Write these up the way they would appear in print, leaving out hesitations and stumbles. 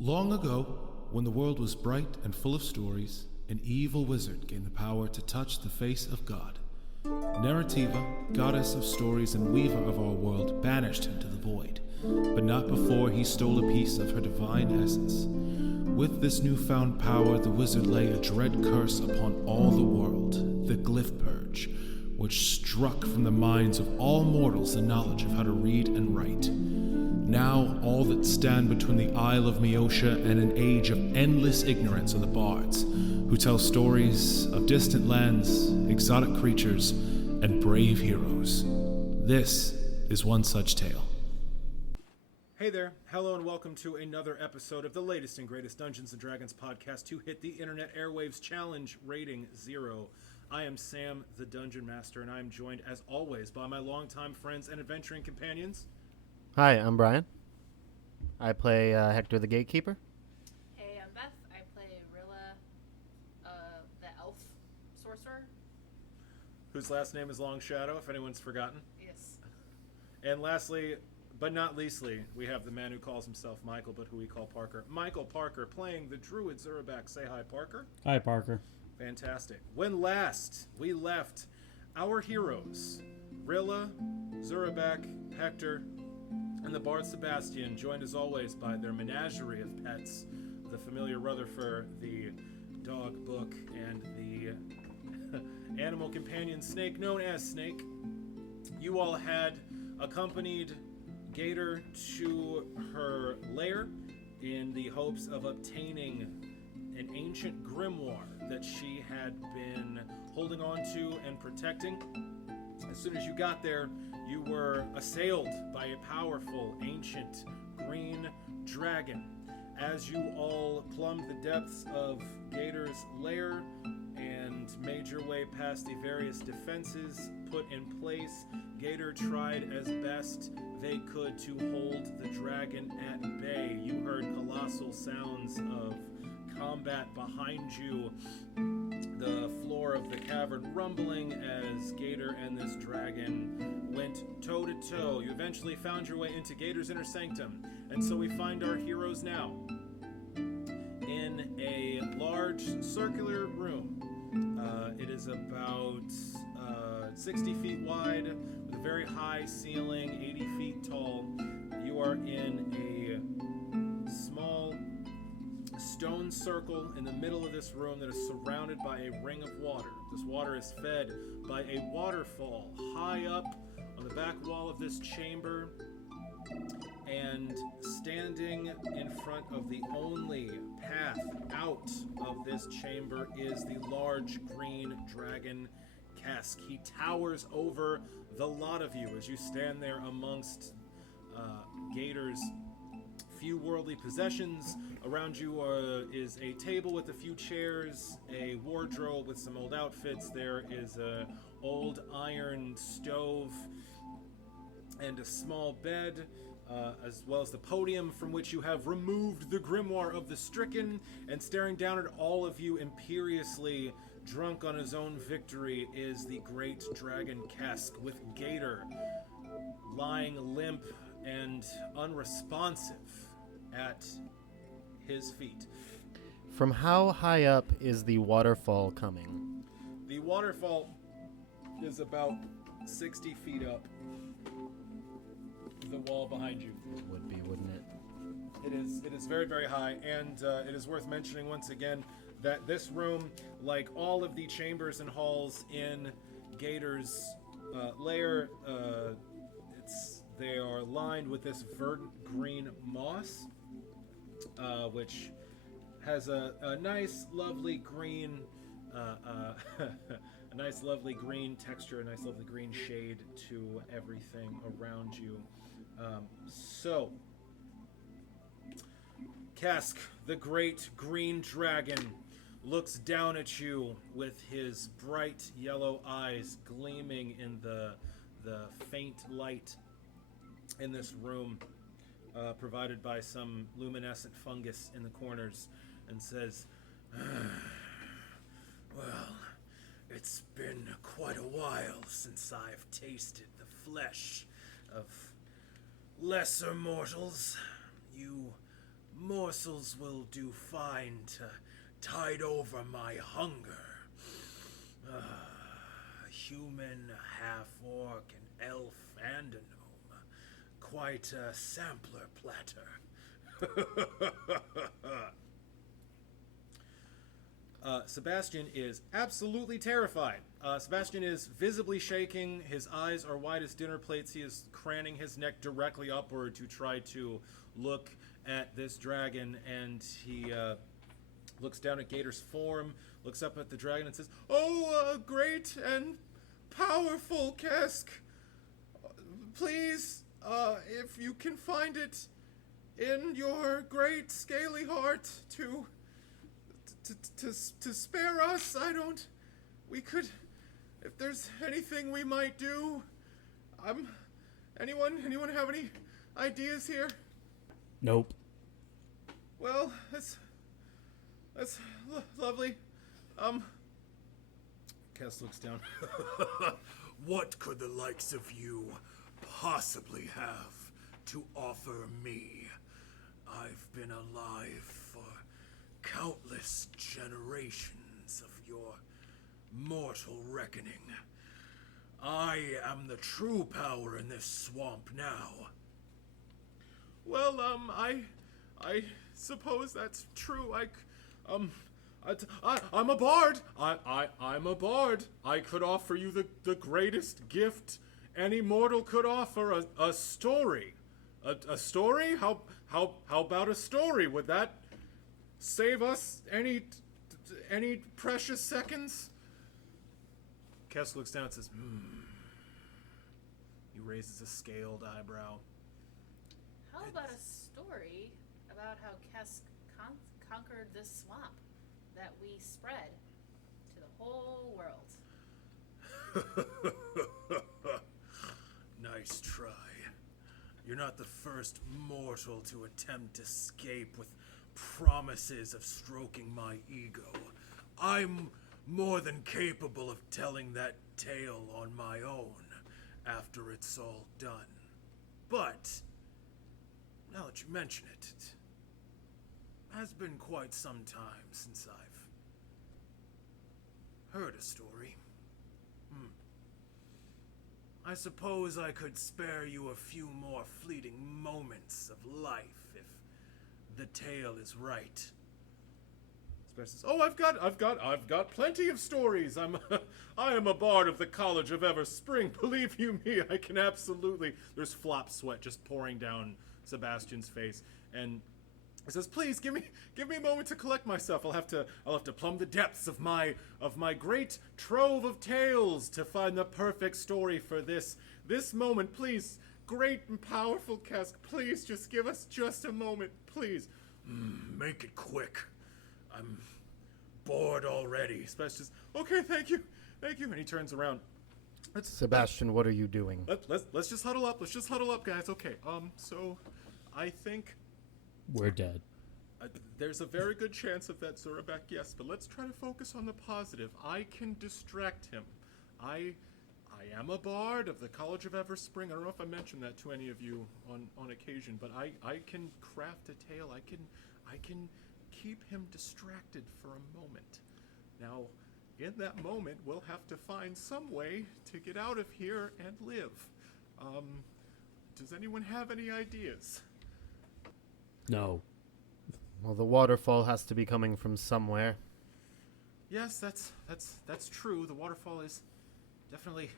Long ago, when the world was bright and full of stories, an evil wizard gained the power to touch the face of God. Narrativa, goddess of stories and weaver of our world, banished him to the void, but not before he stole a piece of her divine essence. With this newfound power, the wizard lay a dread curse upon all the world, the Glyph Purge, which struck from the minds of all mortals the knowledge of how to read and write. Now, all that stand between the Isle of Meotia and an age of endless ignorance are the bards, who tell stories of distant lands, exotic creatures, and brave heroes. This is one such tale. Hey there, hello and welcome to another episode of the latest and greatest Dungeons & Dragons podcast to hit the internet airwaves challenge rating 0. I am Sam, the Dungeon Master, and I am joined, as always, by my longtime friends and adventuring companions. Hi, I'm Brian. I play Hektor the Gatekeeper. Hey, I'm Beth. I play Rilla, the elf sorcerer. Whose last name is Long Shadow, if anyone's forgotten. Yes. And lastly, but not leastly, we have the man who calls himself Michael, but who we call Parker. Michael Parker, playing the druid Zurabak. Say hi, Parker. Hi, Parker. Fantastic. When last we left our heroes, Rilla, Zurabak, Hektor, and the Bard Sebastian, joined as always by their menagerie of pets, the familiar Rutherford, the dog Book, and the animal companion Snake, known as Snake. You all had accompanied Gator to her lair in the hopes of obtaining an ancient grimoire that she had been holding on to and protecting. As soon as you got there, you were assailed by a powerful, ancient, green dragon. As you all plumbed the depths of Gator's lair and made your way past the various defenses put in place, Gator tried as best they could to hold the dragon at bay. You heard colossal sounds of combat behind you, the floor of the cavern rumbling as Gator and this dragon went toe-to-toe. You eventually found your way into Gator's inner sanctum, and so we find our heroes now in a large circular room. It is about 60 feet wide, with a very high ceiling, 80 feet tall. You are in a small stone circle in the middle of this room that is surrounded by a ring of water. This water is fed by a waterfall high up on the back wall of this chamber, and standing in front of the only path out of this chamber is the large green dragon Kesk. He towers over the lot of you as you stand there amongst Gator's few worldly possessions. Around you is a table with a few chairs, a wardrobe with some old outfits. There is a old iron stove and a small bed, as well as the podium from which you have removed the grimoire of the stricken. And staring down at all of you imperiously, drunk on his own victory, is the great dragon Kesk, with Gator lying limp and unresponsive at his feet. From how high up is the waterfall coming? The waterfall is about 60 feet up the wall behind you. Would be, wouldn't it? It is very, very high, and it is worth mentioning once again that this room, like all of the chambers and halls in Gator's lair, they are lined with this verdant green moss, which has a nice, lovely green, a nice, lovely green texture, a nice, lovely green shade to everything around you. So, Kesk, the great green dragon, looks down at you with his bright yellow eyes gleaming in the faint light in this room, provided by some luminescent fungus in the corners, and says, "Well, it's been quite a while since I've tasted the flesh of lesser mortals. You morsels will do fine to tide over my hunger. Human, half-orc, an elf, and a gnome. Quite a sampler platter. Sebastian is absolutely terrified. Sebastian is visibly shaking. His eyes are wide as dinner plates. He is craning his neck directly upward to try to look at this dragon, and he looks down at Gator's form, looks up at the dragon, and says, "Oh, great and powerful Kesk, please, if you can find it in your great scaly heart to spare us, we could, if there's anything we might do, anyone have any ideas here?" Nope. Well, that's lovely. Kesk looks down. What could the likes of you possibly have to offer me? I've been alive for countless generations of your mortal reckoning. I am the true power in this swamp now. Well, I suppose that's true. I'm a bard. I'm a bard. I could offer you the greatest gift any mortal could offer, a story. A story? How about a story? Would that save us any precious seconds? Kesk looks down and says, He raises a scaled eyebrow. How about a story about how Kesk conquered this swamp that we spread to the whole world? Nice try. You're not the first mortal to attempt escape with promises of stroking my ego. I'm more than capable of telling that tale on my own after it's all done. But now that you mention it, it has been quite some time since I've heard a story. I suppose I could spare you a few more fleeting moments of life if the tale is right. Says, "Oh, I've got plenty of stories. I am a bard of the College of Everspring. Believe you me, I can absolutely." There's flop sweat just pouring down Sebastian's face, and he says, "Please give me a moment to collect myself. I'll have to plumb the depths of my great trove of tales to find the perfect story for this moment. Please, great and powerful Kesk, please just give us just a moment, please." Make it quick. I'm bored already. Sebastian says, "Okay, thank you," and he turns around. Sebastian, what are you doing? Let's just huddle up. Let's just huddle up, guys. Okay. So I think We're dead. there's a very good chance of that, Zurabek, yes, but let's try to focus on the positive. I can distract him. I am a bard of the College of Everspring. I don't know if I mentioned that to any of you on occasion, but I can craft a tale. I can keep him distracted for a moment. Now, in that moment, we'll have to find some way to get out of here and live. Does anyone have any ideas? No. Well, the waterfall has to be coming from somewhere. Yes, that's true. The waterfall is definitely.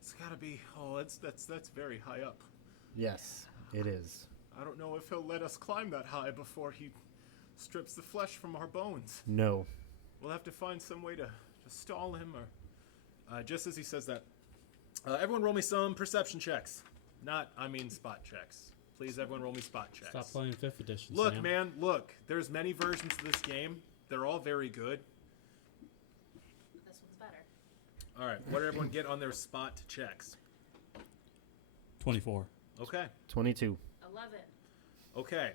It's got to be. Oh, that's very high up. Yes, it is. I don't know if he'll let us climb that high before he strips the flesh from our bones. No. We'll have to find some way to stall him, or just as he says that, everyone roll me some perception checks. Spot checks. Please, everyone roll me spot checks. Stop playing 5th edition, Look, Sam. man, look. There's many versions of this game. They're all very good. This one's better. All right, what did everyone get on their spot checks? 24. Okay. 22. 11. Okay.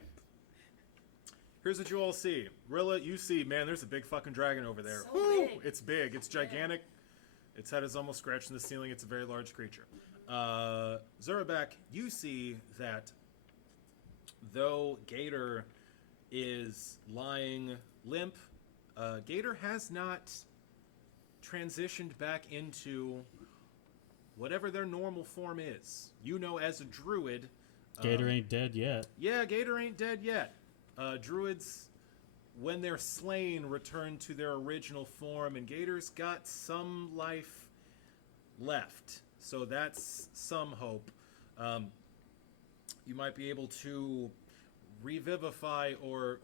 Here's what you all see. Rilla, you see, man, there's a big fucking dragon over there. So Woo! big. It's big. It's gigantic. Its head is almost scratched in the ceiling. It's a very large creature. Zurabek, you see that though Gator is lying limp. Gator has not transitioned back into whatever their normal form is. You know, as a druid... Gator ain't dead yet. Yeah, Gator ain't dead yet. Druids, when they're slain, return to their original form, and Gator's got some life left. So that's some hope. You might be able to revivify or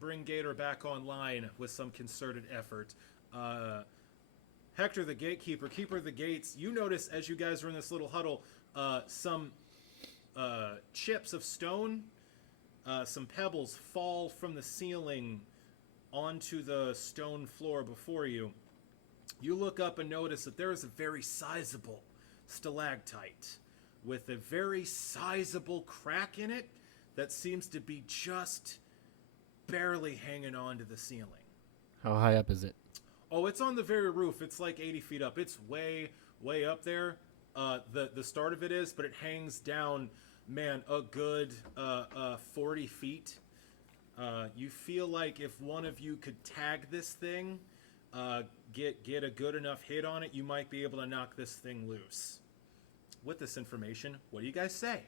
bring Gator back online with some concerted effort. Hektor the Gatekeeper, Keeper of the Gates, you notice as you guys are in this little huddle, some chips of stone, some pebbles fall from the ceiling onto the stone floor before you. You look up and notice that there is a very sizable stalactite with a very sizable crack in it that seems to be just barely hanging on to the ceiling. How high up is it? Oh, it's on the very roof. It's like 80 feet up. It's way, way up there. The start of it is, but it hangs down, man, a good 40 feet. You feel like if one of you could tag this thing, get a good enough hit on it, you might be able to knock this thing loose. With this information, what do you guys say?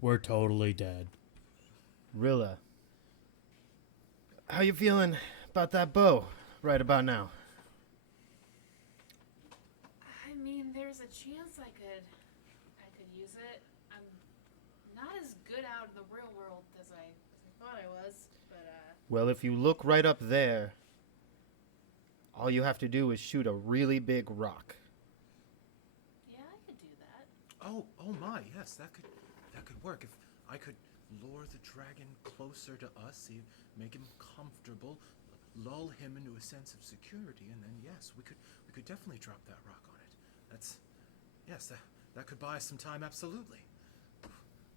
We're totally dead. Rilla, how you feeling about that bow right about now? I mean, there's a chance I could use it. I'm not as good out in the real world as I thought I was, but Well, if you look right up there, all you have to do is shoot a really big rock. yeah, I could do that. Oh my, yes, that could work. If I could lure the dragon closer to us, make him comfortable, lull him into a sense of security, and then yes, we could definitely drop that rock on it. That could buy us some time, absolutely.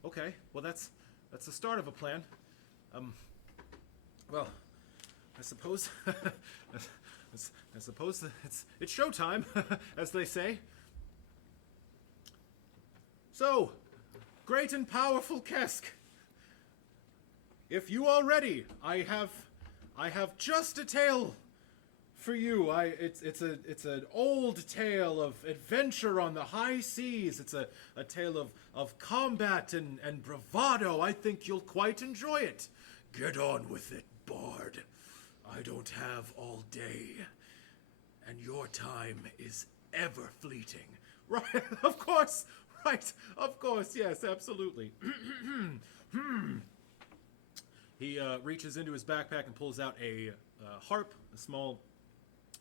Okay, well that's the start of a plan. Well, I suppose I suppose that it's showtime, as they say. So, great and powerful Kesk, if you are ready, I have just a tale for you. It's an old tale of adventure on the high seas. It's a tale of combat and bravado. I think you'll quite enjoy it. Get on with it, Bard. I don't have all day, and your time is ever fleeting. Right, of course, right, of course, yes, absolutely. He reaches into his backpack and pulls out a harp, a small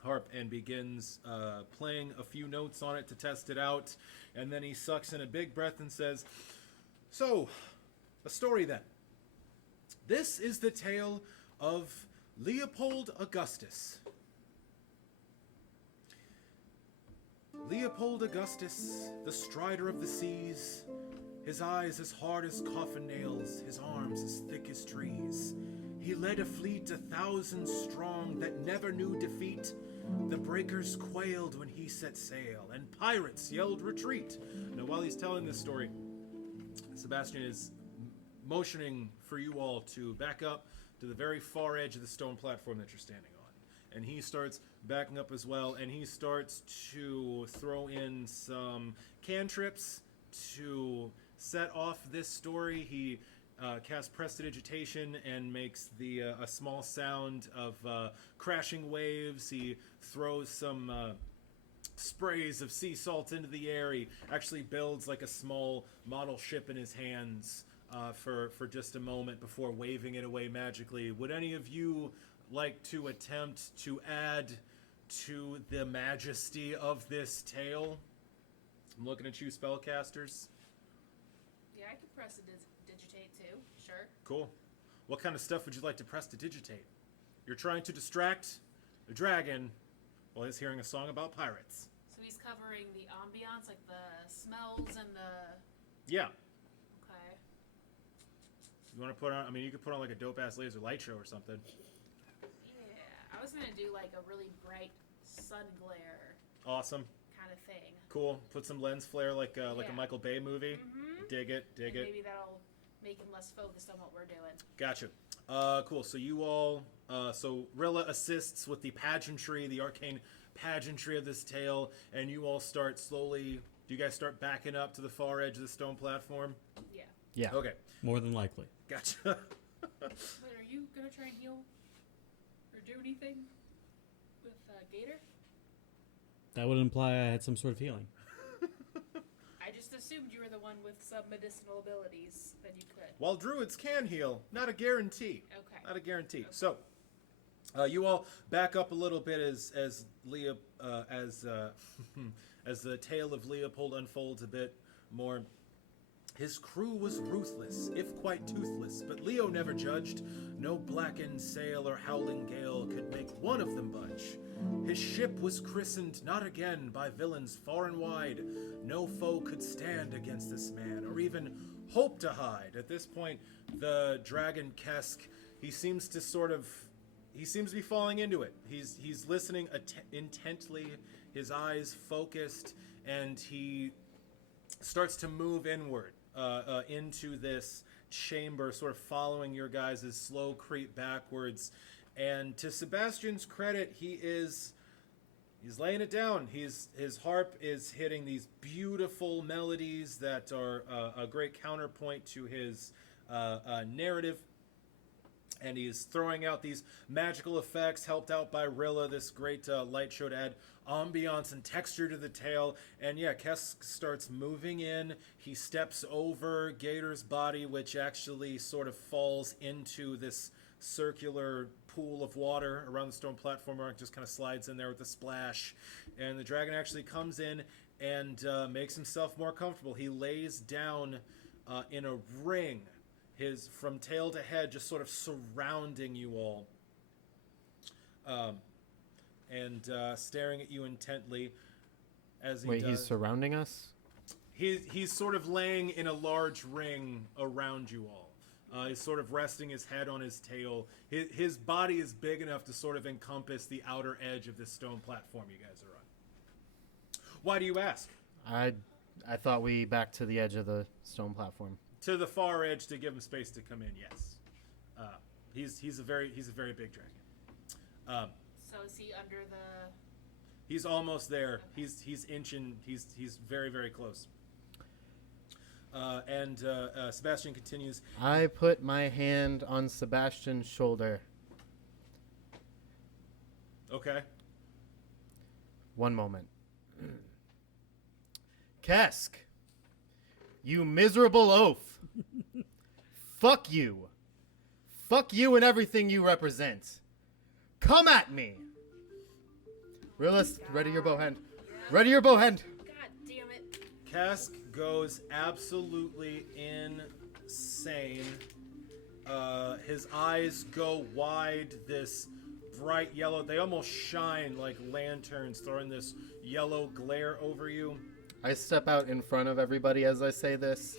harp, and begins playing a few notes on it to test it out. And then he sucks in a big breath and says, "So, a story then. This is the tale of Leopold Augustus. Leopold Augustus, the strider of the seas, his eyes as hard as coffin nails, his arms as thick as trees. He led a fleet 1,000 strong that never knew defeat. The breakers quailed when he set sail, and pirates yelled retreat." Now, while he's telling this story, Sebastian is motioning for you all to back up to the very far edge of the stone platform that you're standing on. And he starts backing up as well, and he starts to throw in some cantrips to set off this story. He casts Prestidigitation and makes a small sound of crashing waves. He throws some sprays of sea salt into the air. He actually builds like a small model ship in his hands for just a moment before waving it away magically. Would any of you like to attempt to add to the majesty of this tale? I'm looking at you, spellcasters. Yeah, I could prestidigitate too. Sure. Cool. What kind of stuff would you like to prestidigitate? You're trying to distract the dragon while he's hearing a song about pirates. So he's covering the ambiance, like the smells and the... Yeah. Okay. You want to put on, I mean, you could put on like a dope-ass laser light show or something. Yeah, I was gonna do like a really bright sun glare Awesome. kind of thing. Cool. Put some lens flare like a Michael Bay movie. Mm-hmm. Dig it. Maybe that'll make him less focused on what we're doing. Gotcha. Cool. So you all, so Rilla assists with the pageantry, the arcane pageantry of this tale, and you all start slowly. Do you guys start backing up to the far edge of the stone platform? Yeah. Yeah. Okay. More than likely. Gotcha. But are you gonna try and heal or do anything with Gator? That would imply I had some sort of healing. I just assumed you were the one with some medicinal abilities. Then you could. While druids can heal, not a guarantee. Okay. Not a guarantee. So, you all back up a little bit as Leo as as the tale of Leopold unfolds a bit more. His crew was ruthless, if quite toothless, but Leo never judged. No blackened sail or howling gale could make one of them budge. His ship was christened not again by villains far and wide. No foe could stand against this man, or even hope to hide. At this point, the dragon Kesk, he seems to be falling into it. He's listening intently, his eyes focused, and he starts to move inward into this chamber, sort of following your guys' slow creep backwards. And to Sebastian's credit, he's laying it down. His harp is hitting these beautiful melodies that are a great counterpoint to his narrative. And he's throwing out these magical effects, helped out by Rilla, this great light show to add ambiance and texture to the tale. And yeah, Kesk starts moving in. He steps over Gator's body, which actually sort of falls into this circular pool of water around the stone platform, where it just kind of slides in there with a splash. And the dragon actually comes in and makes himself more comfortable. He lays down in a ring, his from tail to head, just sort of surrounding you all, and staring at you intently as he Wait, does. he's surrounding us? He's sort of laying in a large ring around you all. He's sort of resting his head on his tail. His body is big enough to sort of encompass the outer edge of this stone platform you guys are on. Why do you ask? I thought we backed to the edge of the stone platform. To the far edge to give him space to come in. Yes, he's a very big dragon. So is he under the? He's almost there. Okay. He's inching. He's very, very close. And Sebastian continues. I put my hand on Sebastian's shoulder. Okay. One moment. Kesk, you miserable oaf. Fuck you. Fuck you and everything you represent. Come at me. Realist, ready your bow hand. Ready your bow hand. God damn it! Kesk goes absolutely insane. His eyes go wide, this bright yellow. They almost shine like lanterns, throwing this yellow glare over you. I step out in front of everybody as I say this.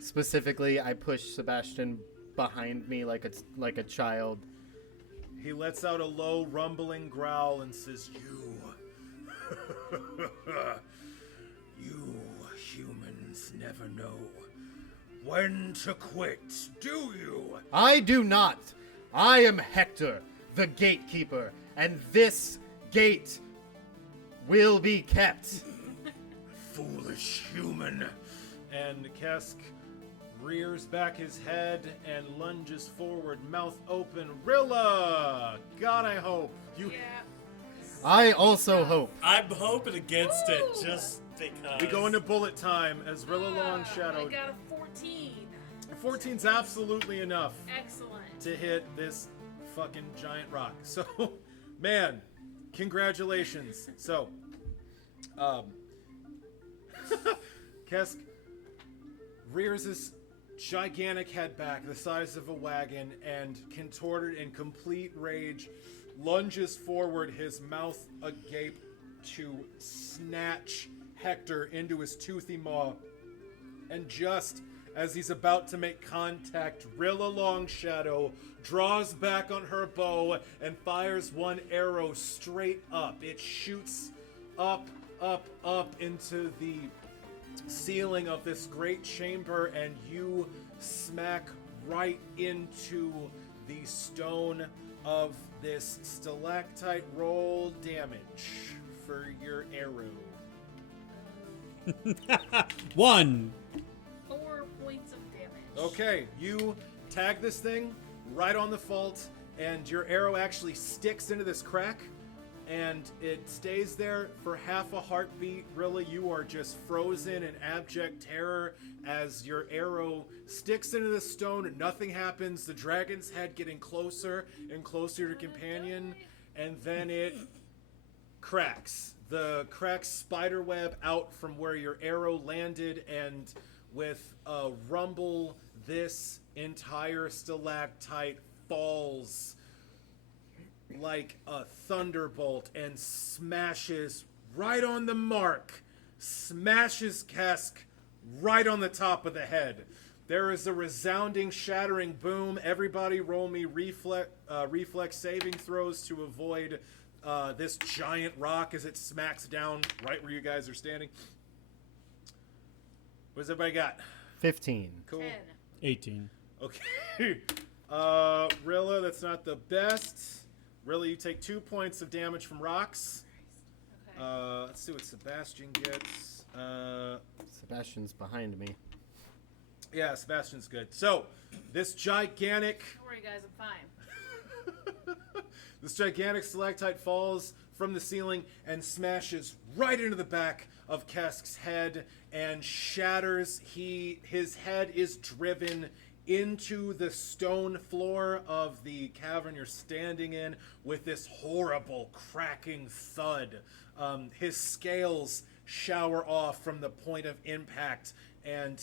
Specifically, I push Sebastian behind me like a child. He lets out a low, rumbling growl and says, You humans never know when to quit, do you? I do not. I am Hektor, the gatekeeper, and this gate will be kept. Foolish human. And Kesk rears back his head and lunges forward, mouth open. Rilla! God, I hope. You. Yeah. I also hope. I'm hoping against it just because. We go into bullet time as Rilla Longshadow. I got a 14. 14's absolutely enough Excellent. to hit this fucking giant rock. So, man, congratulations. So, Kesk rears his gigantic head back, the size of a wagon, and contorted in complete rage, lunges forward, his mouth agape to snatch Hektor into his toothy maw. And just as he's about to make contact, Rilla Longshadow draws back on her bow and fires one arrow straight up. It shoots up into the ceiling of this great chamber, and you smack right into the stone of this stalactite. Roll damage for your arrow. 1. 4 points of damage. Okay, you tag this thing right on the fault, and your arrow actually sticks into this crack, and it stays there for half a heartbeat. Really, you are just frozen in abject terror as your arrow sticks into the stone and nothing happens. The dragon's head getting closer and closer to your companion, and then it cracks. The cracked spider web out from where your arrow landed, and with a rumble, this entire stalactite falls like a thunderbolt and smashes right on the mark, smashes Kesk right on the top of the head. There is a resounding, shattering boom. Everybody roll me reflex saving throws to avoid this giant rock as it smacks down right where you guys are standing. What's everybody got? 15. Cool. 10. 18. Okay. Rilla, that's not the best. Rilla, you take 2 points of damage from rocks. Okay. Let's see what Sebastian gets. Sebastian's behind me. Yeah, Sebastian's good. So, this gigantic... Don't worry, guys, I'm fine. This gigantic stalactite falls from the ceiling and smashes right into the back of Kesk's head and shatters. His head is driven into the stone floor of the cavern you're standing in with this horrible cracking thud. His scales shower off from the point of impact, and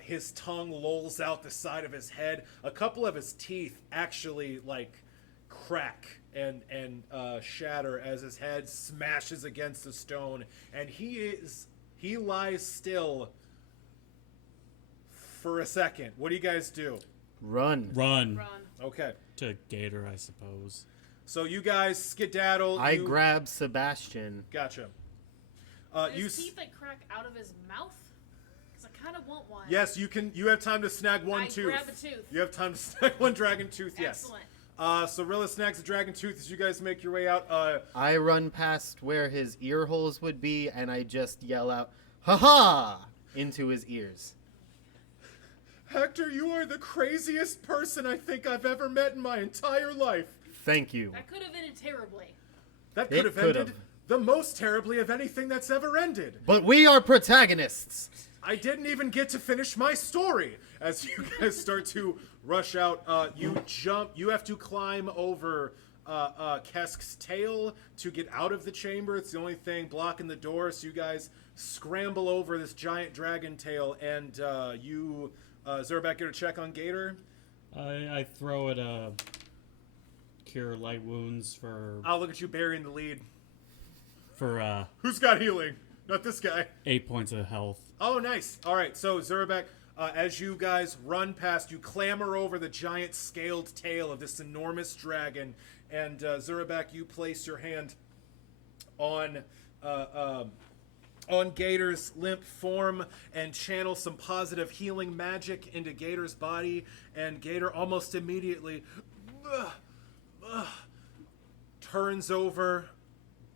his tongue lolls out the side of his head. A couple of his teeth actually crack and shatter as his head smashes against the stone, and he lies still for a second. What do you guys do? Run. Run. Okay, To Gator, I suppose. so you guys skedaddle. I grab Sebastian. Gotcha. There's teeth that crack out of his mouth? Because I kind of want one. Yes, you can. You have time to snag one I tooth. grab a tooth. You have time to snag one dragon tooth. Yes. Excellent. So Rilla snags a dragon tooth as you guys make your way out. I run past where his ear holes would be, and I just yell out, "Ha-ha!" into his ears. Hector, you are the craziest person I think I've ever met in my entire life. Thank you. That could have ended terribly. That It could have could've. ended the most terribly of anything that's ever ended. But we are protagonists. I didn't even get to finish my story. As you guys start to rush out, you have to climb over Kesk's tail to get out of the chamber. It's the only thing blocking the door, so you guys scramble over this giant dragon tail, and Zerback, get a check on Gator. I throw it cure light wounds for I'll look at you burying the lead. for Who's got healing? Not this guy. 8 points of health. Oh, nice. All right, so Zerback, as you guys run past, you clamber over the giant scaled tail of this enormous dragon, and Zerback, you place your hand on Gator's limp form and channel some positive healing magic into Gator's body, and Gator almost immediately turns over,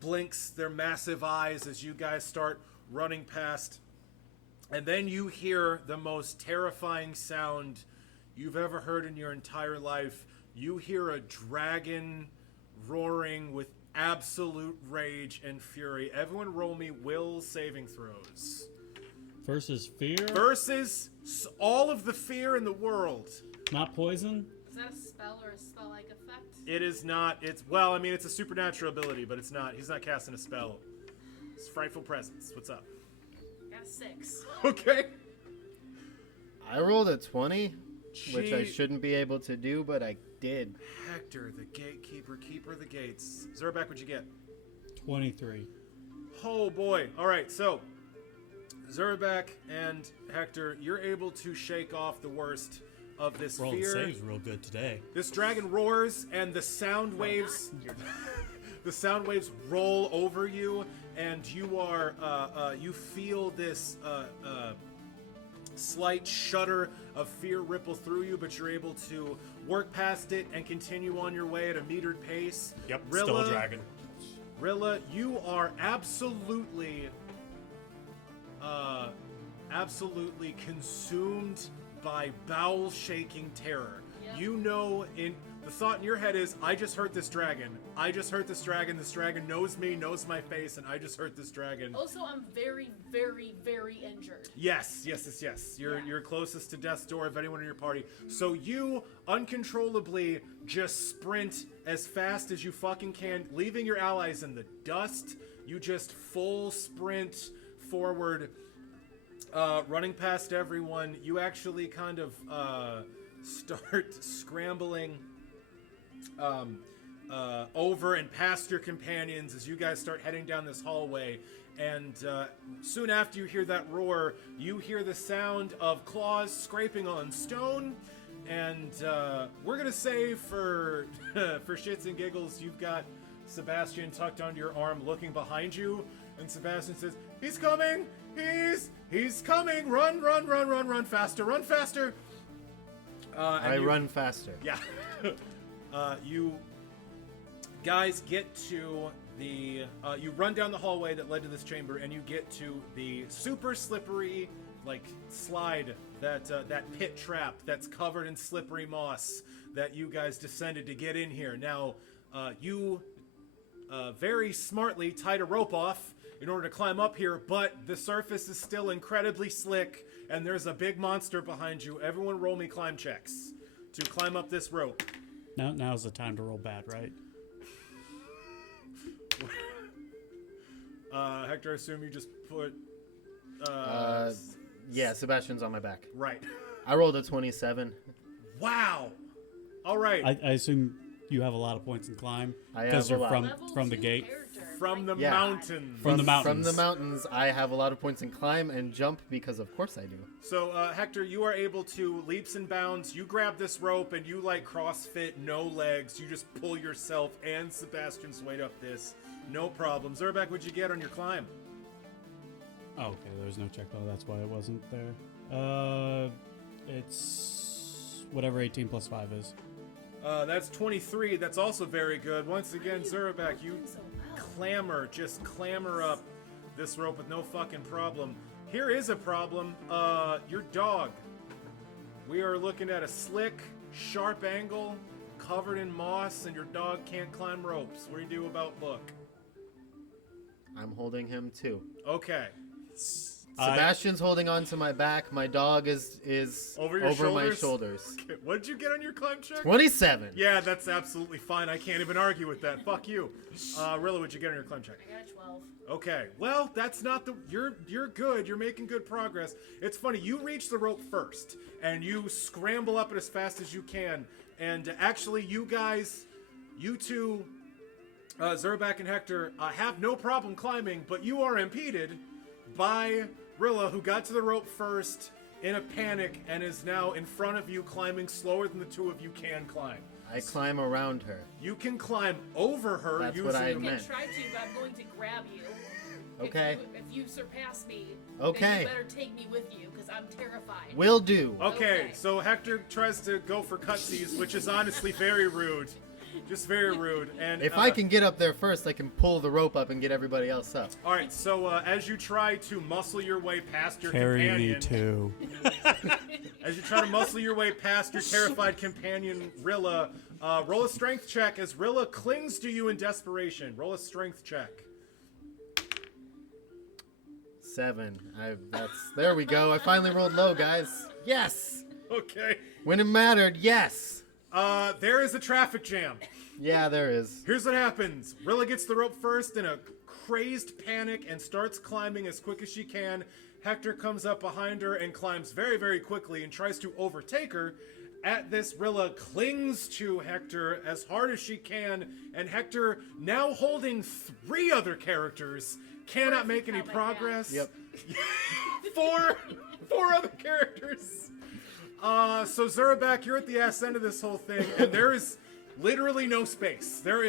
blinks their massive eyes as you guys start running past. And then you hear the most terrifying sound you've ever heard in your entire life. You hear a dragon roaring with absolute rage and fury. Everyone roll me will saving throws. Versus fear? Versus all of the fear in the world. Not poison? Is that a spell or a spell-like effect? It is not. It's a supernatural ability, but it's not. He's not casting a spell. It's frightful presence. What's up? Got a 6. Okay. I rolled a 20, which I Gee. shouldn't be able to do, but I did. Hector, the gatekeeper, keeper of the gates. Zerback, what'd you get? 23. Oh boy. All right, so Zerback and Hector, you're able to shake off the worst of this Rolling fear. saves real good today. This dragon roars, and the sound waves, the sound waves roll over you, and you are, you feel this slight shudder of fear ripple through you, but you're able to work past it and continue on your way at a metered pace. Yep, still a dragon. Rilla, you are absolutely consumed by bowel-shaking terror. Yep. You know, the thought in your head is, I just hurt this dragon. I just hurt this dragon. This dragon knows me, knows my face, and I just hurt this dragon. Also, I'm very, very, very injured. Yes. You're closest to death's door of anyone in your party. So you uncontrollably just sprint as fast as you fucking can, leaving your allies in the dust. You just full sprint forward, running past everyone. You actually kind of start scrambling over and past your companions as you guys start heading down this hallway. And soon after you hear that roar, you hear the sound of claws scraping on stone. And we're gonna say for for shits and giggles, you've got Sebastian tucked under your arm, looking behind you. And Sebastian says, "He's coming! He's coming! Run faster! Run faster!" I run faster. Yeah. You guys get to the you run down the hallway that led to this chamber, and you get to the super slippery slide, that pit trap that's covered in slippery moss that you guys descended to get in here. Now you very smartly tied a rope off in order to climb up here, but the surface is still incredibly slick, and there's a big monster behind you. Everyone roll me climb checks to climb up this rope. Now's the time to roll bad, right? Hector, I assume you just put... Yeah, Sebastian's on my back. Right. I rolled a 27. Wow! All right. I assume you have a lot of points in climb I because have a you're lot. from the gate. From the Yeah. mountains. From the mountains. From the mountains, I have a lot of points in climb and jump because of course I do. So, Hector, you are able to leaps and bounds. You grab this rope and you CrossFit, no legs. You just pull yourself and Sebastian's weight up this. No problem. Zerbeck, what'd you get on your climb? Oh, okay. There's no check though. That's why it wasn't there. It's whatever 18 plus 5 is. That's 23. That's also very good. Once again, Zerbeck, you So just clamber up this rope with no fucking problem. Here is a problem. Your dog. We are looking at a slick, sharp angle, covered in moss, and your dog can't climb ropes. What do you do about Book? I'm holding him too. Okay. Sebastian's holding on to my back. My dog is Over your my shoulders? shoulders. Okay, what did you get on your climb check? 27. Yeah, that's absolutely fine. I can't even argue with that. Fuck you. Rilla, what'd you get on your climb check? I got a 12. Okay. Well, that's not the... You're good. You're making good progress. It's funny. You reach the rope first, and you scramble up it as fast as you can. And actually, you two, Zerbeck and Hector, have no problem climbing, but you are impeded by Rilla, who got to the rope first in a panic and is now in front of you, climbing slower than the two of you can climb. I climb around her. You can climb over her That's using what I the I meant. can try to, but I'm going to grab you. Okay. If you surpass me, Okay. then you better take me with you, because I'm terrified. Will do. Okay, Okay. so Hector tries to go for cutsies, which is honestly very rude. Just very rude. And If I can get up there first, I can pull the rope up and get everybody else up. All right, so as you try to muscle your way past your Carry companion, me too. as you try to muscle your way past your terrified companion Rilla, roll a strength check as Rilla clings to you in desperation. Roll a strength check. 7. There we go. I finally rolled low, guys. Yes. Okay. When it mattered, yes. There is a traffic jam. Yeah, there is. Here's what happens. Rilla gets the rope first in a crazed panic and starts climbing as quick as she can. Hector comes up behind her and climbs very, very quickly and tries to overtake her. At this, Rilla clings to Hector as hard as she can, and Hector, now holding 3 other characters, cannot make any progress. Yep. 4 other characters. So Zerbeck, you're at the ass end of this whole thing, and there is literally no space. There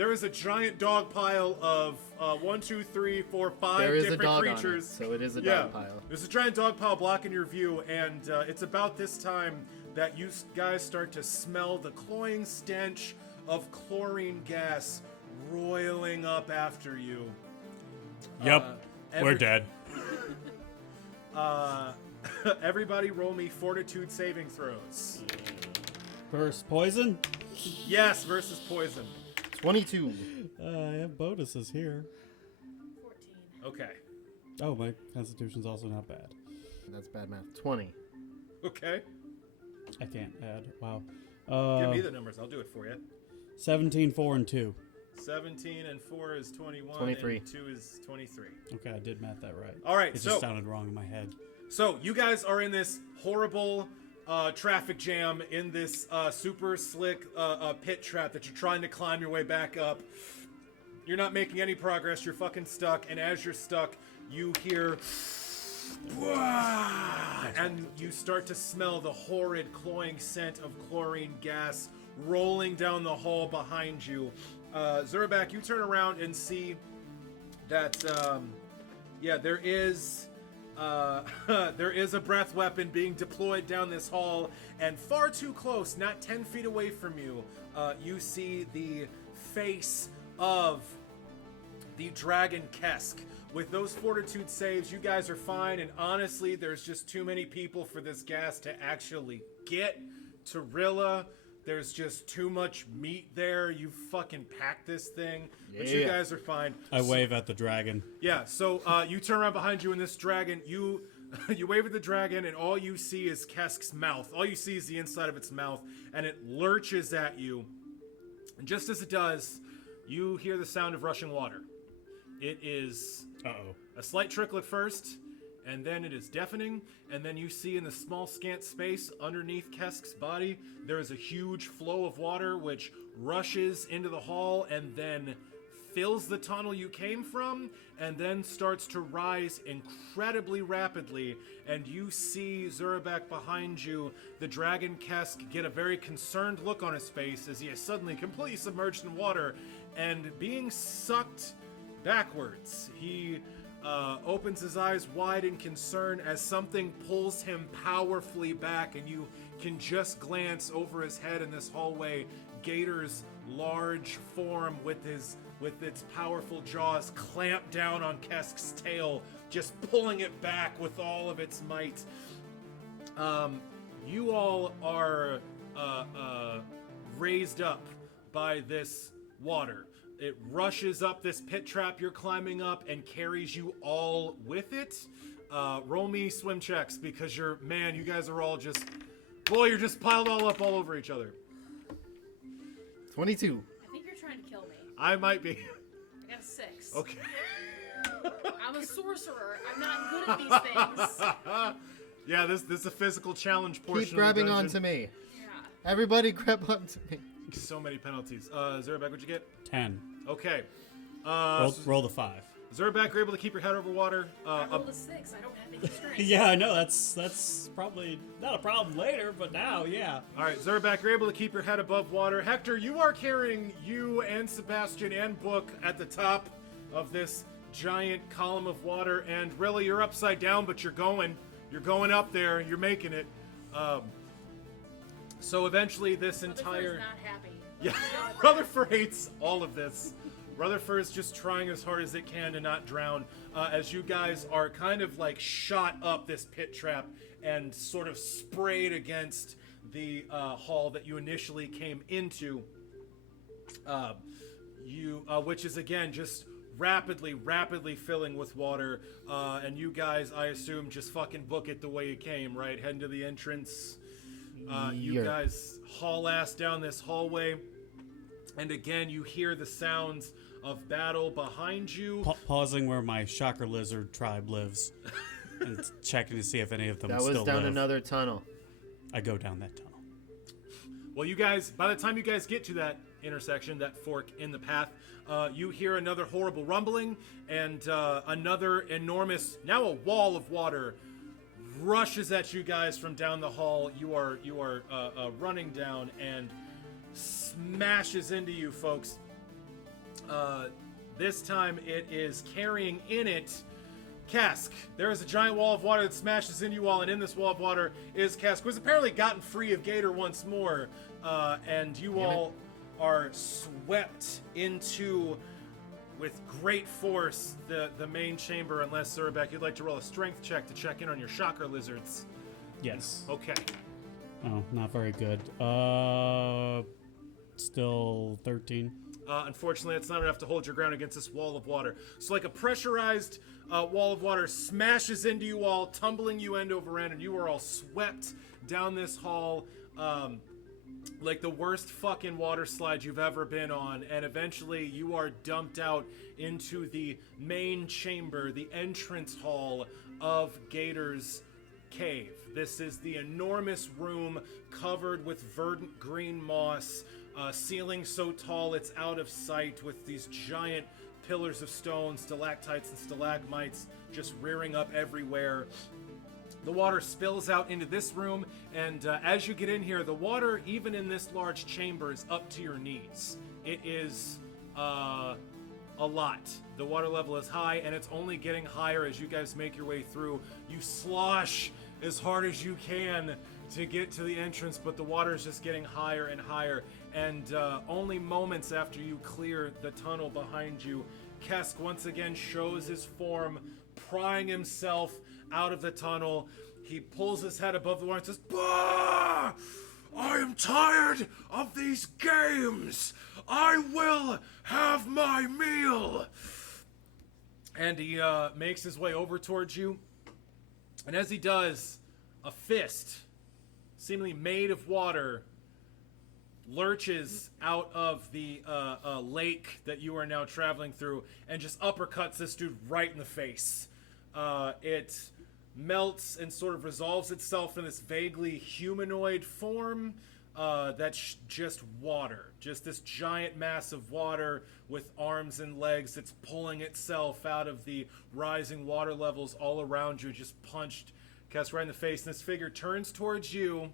there is a giant dog pile of 1, 2, 3, 4, 5 There is a different dog creatures. on it, so it is a Yeah. dog pile. There's a giant dog pile blocking your view, and it's about this time that you guys start to smell the cloying stench of chlorine gas roiling up after you. Yep, we're dead. Everybody roll me fortitude saving throws. First poison. Yes, versus poison. 22. I have bonuses here. 14. Okay. Oh, my constitution's also not bad. That's bad math. 20. Okay. I can't add. Wow. Give me the numbers. I'll do it for you. 17, 4, and 2. 17 and 4 is 21. 23. And 2 is 23. Okay, I did math that right. All right, It so just sounded wrong in my head. So you guys are in this horrible traffic jam in this super slick pit trap that you're trying to climb your way back up. You're not making any progress. You're fucking stuck. And as you're stuck, you hear... and you start to smell the horrid, cloying scent of chlorine gas rolling down the hall behind you. Zurabak, you turn around and see that, there is... there is a breath weapon being deployed down this hall, and far too close, not 10 feet away from you, you see the face of the dragon Kesk. With those fortitude saves, you guys are fine, and honestly, there's just too many people for this gas to actually get to Rilla. There's just too much meat there. You fucking packed this thing, but you guys are fine. I wave at the dragon. Yeah, so you turn around behind you, and this dragon, you wave at the dragon, and all you see is Kesk's mouth. All you see is the inside of its mouth, and it lurches at you. And just as it does, you hear the sound of rushing water. It is a slight trickle at first, and then it is deafening, and then you see in the small scant space underneath Kesk's body, there is a huge flow of water which rushes into the hall and then fills the tunnel you came from, and then starts to rise incredibly rapidly, and you see Zurabak behind you, the dragon Kesk, get a very concerned look on his face as he is suddenly completely submerged in water and being sucked backwards. He opens his eyes wide in concern as something pulls him powerfully back, and you can just glance over his head in this hallway. Gator's large form with its powerful jaws clamp down on Kesk's tail, just pulling it back with all of its might. You all are raised up by this water. It rushes up this pit trap you're climbing up and carries you all with it. Roll me swim checks because you guys are all just... Boy, you're just piled all up all over each other. 22. I think you're trying to kill me. I might be. I got a 6. Okay. I'm a sorcerer. I'm not good at these things. Yeah, this is a physical challenge portion. Keep grabbing of the onto dungeon. me. Yeah. Everybody grab onto me. So many penalties. Zurabak, what'd you get? 10. Okay. Roll the 5. Zurabak, you're able to keep your head over water. I rolled a 6. I don't have any strength. Yeah, I know. That's probably not a problem later, but now, yeah. All right, Zurabak, you're able to keep your head above water. Hektor, you are carrying you and Sebastian and Book at the top of this giant column of water, and really, you're upside down, but you're going up there. You're making it. So eventually, this entire... not happy. Yeah, Rutherford hates all of this. Rutherford is just trying as hard as it can to not drown, as you guys are kind of like shot up this pit trap and sort of sprayed against the hall that you initially came into. Which is again just rapidly filling with water, and you guys, I assume, just fucking book it the way you came, right? Heading to the entrance. You guys haul ass down this hallway, and again you hear the sounds of battle behind you. Pausing where my shocker lizard tribe lives and checking to see if any of them That still was down live. another tunnel. I go down that tunnel. Well, you guys, by the time you guys get to that intersection, that fork in the path, you hear another horrible rumbling, and another enormous, now a wall of water, rushes at you guys from down the hall. You are running down and smashes into you, folks. This time it is carrying in it Kesk. There is a giant wall of water that smashes into you all, and in this wall of water is Kesk, who's apparently gotten free of Gator once more, and you all are swept into, with great force, the main chamber, unless, Zurabek, you'd like to roll a strength check to check in on your shocker lizards. Yes. Okay. Oh, not very good. Still 13. Unfortunately, it's not enough to hold your ground against this wall of water. So like a pressurized wall of water smashes into you all, tumbling you end over end, and you are all swept down this hall like the worst fucking water slide you've ever been on. And eventually you are dumped out into the main chamber, the entrance hall of Gator's cave. This is the enormous room covered with verdant green moss, ceiling so tall it's out of sight, with these giant pillars of stone, stalactites and stalagmites just rearing up everywhere. The water spills out into this room, and as you get in here, the water, even in this large chamber, is up to your knees. It is a lot. The water level is high, and it's only getting higher as you guys make your way through. You slosh as hard as you can to get to the entrance, but the water is just getting higher and higher. And only moments after you clear the tunnel behind you, Kesk once again shows his form, prying himself out of the tunnel. He pulls his head above the water and says, "Bah! I am tired of these games. I will have my meal." And he makes his way over towards you. And as he does, a fist, seemingly made of water, lurches out of the lake that you are now traveling through and just uppercuts this dude right in the face. It melts and sort of resolves itself in this vaguely humanoid form that's just water. Just this giant mass of water with arms and legs that's pulling itself out of the rising water levels all around you. Just punched Kesk right in the face. And this figure turns towards you